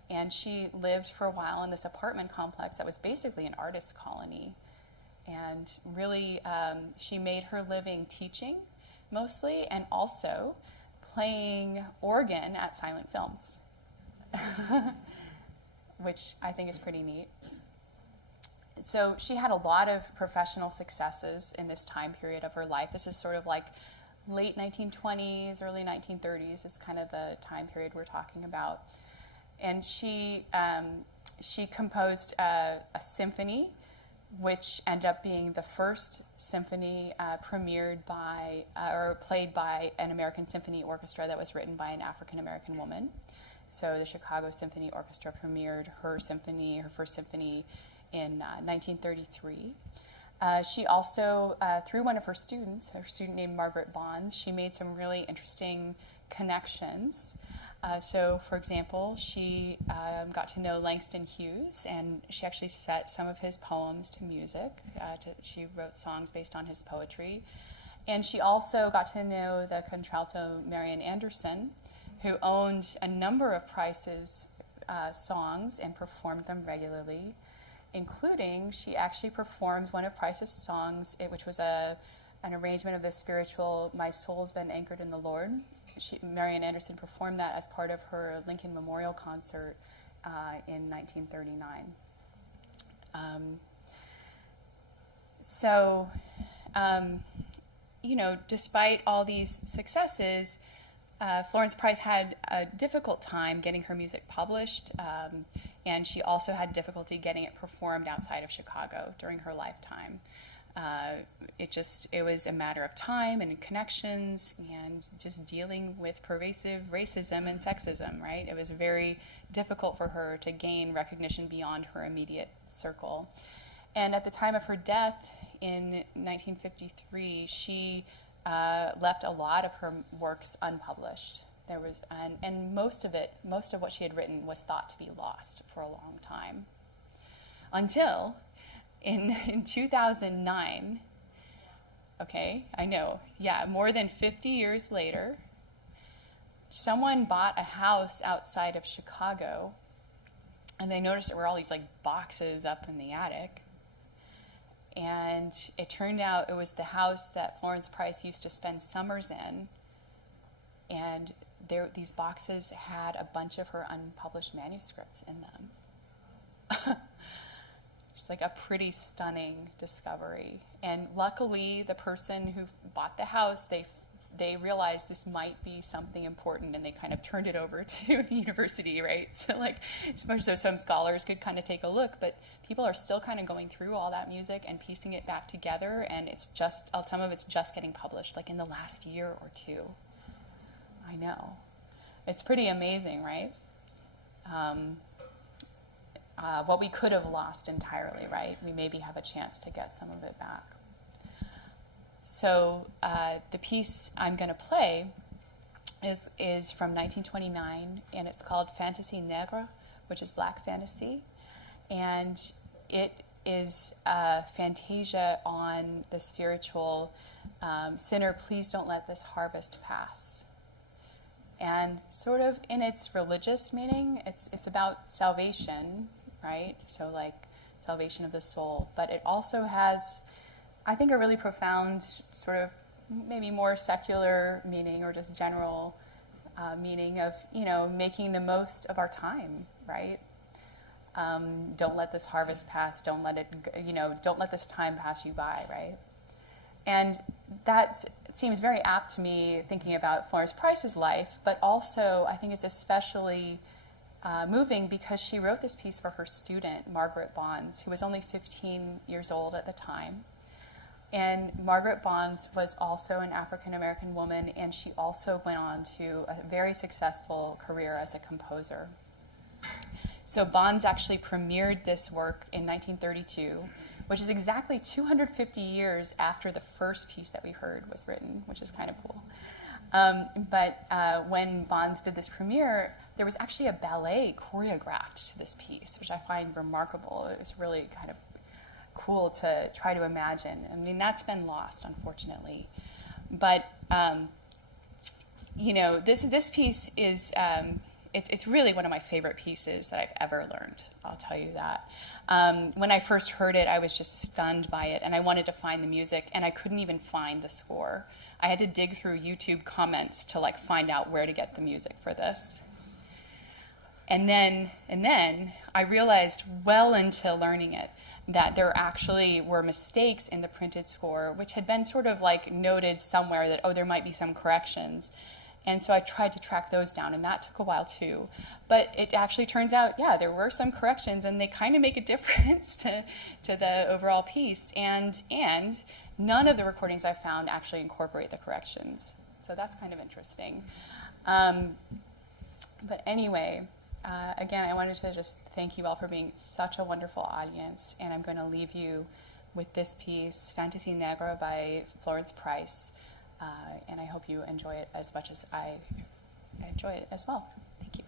and she lived for a while in this apartment complex that was basically an artist colony. And really, she made her living teaching, mostly, and also playing organ at silent films, which I think is pretty neat. So she had a lot of professional successes in this time period of her life. This is sort of like late 1920s, early 1930s. It's kind of the time period we're talking about. And she composed a symphony, which ended up being the first symphony premiered by or played by an American symphony orchestra that was written by an African-American woman. So the Chicago Symphony Orchestra premiered her first symphony, in 1933. She also, through one of her students, a student named Margaret Bonds, she made some really interesting connections. So, for example, she got to know Langston Hughes, and she actually set some of his poems to music. She wrote songs based on his poetry. And she also got to know the contralto Marianna Anderson, who owned a number of Price's songs and performed them regularly, including she actually performed one of Price's songs, which was an arrangement of the spiritual "My Soul's Been Anchored in the Lord." Marianna Anderson performed that as part of her Lincoln Memorial Concert in 1939. Despite all these successes, Florence Price had a difficult time getting her music published, and she also had difficulty getting it performed outside of Chicago during her lifetime. It was a matter of time and connections and just dealing with pervasive racism and sexism, right? It was very difficult for her to gain recognition beyond her immediate circle. And at the time of her death in 1953, she left a lot of her works unpublished. There was, and most of what she had written was thought to be lost for a long time. Until in 2009, okay, I know, yeah, more than 50 years later, someone bought a house outside of Chicago, and they noticed there were all these like boxes up in the attic. And it turned out it was the house that Florence Price used to spend summers in. And these boxes had a bunch of her unpublished manuscripts in them. Just like a pretty stunning discovery. And luckily, the person who bought the house, they realized this might be something important, and they kind of turned it over to the university, right? So some scholars could kind of take a look, but people are still kind of going through all that music and piecing it back together, and some of it's just getting published, like in the last year or two. I know. It's pretty amazing, right? What we could have lost entirely, right? We maybe have a chance to get some of it back. So the piece I'm going to play is from 1929, and it's called Fantasie Nègre, which is Black Fantasy. And it is a fantasia on the spiritual sinner, please don't let this harvest pass. And sort of in its religious meaning, it's about salvation, right? So like salvation of the soul. But it also has, I think, a really profound sort of maybe more secular meaning, or just general meaning of, making the most of our time, right? Don't let this harvest pass. Don't let this time pass you by, right? And that seems very apt to me thinking about Florence Price's life, but also I think it's especially moving because she wrote this piece for her student, Margaret Bonds, who was only 15 years old at the time. And Margaret Bonds was also an African-American woman, and she also went on to a very successful career as a composer. So Bonds actually premiered this work in 1932, which is exactly 250 years after the first piece that we heard was written, which is kind of cool. But when Bonds did this premiere, there was actually a ballet choreographed to this piece, which I find remarkable. It was really kind of cool to try to imagine. I mean, that's been lost, unfortunately. But you know, this piece is it's really one of my favorite pieces that I've ever learned. I'll tell you that. When I first heard it, I was just stunned by it, and I wanted to find the music, and I couldn't even find the score. I had to dig through YouTube comments to like find out where to get the music for this. And then I realized well into learning it that there actually were mistakes in the printed score, which had been sort of like noted somewhere that, oh, there might be some corrections. And so I tried to track those down, and that took a while too. But it actually turns out, yeah, there were some corrections, and they kind of make a difference to the overall piece. And none of the recordings I found actually incorporate the corrections. So that's kind of interesting. But anyway, again, I wanted to just thank you all for being such a wonderful audience. And I'm going to leave you with this piece, Fantasie Nègre by Florence Price. And I hope you enjoy it as much as I enjoy it as well. Thank you.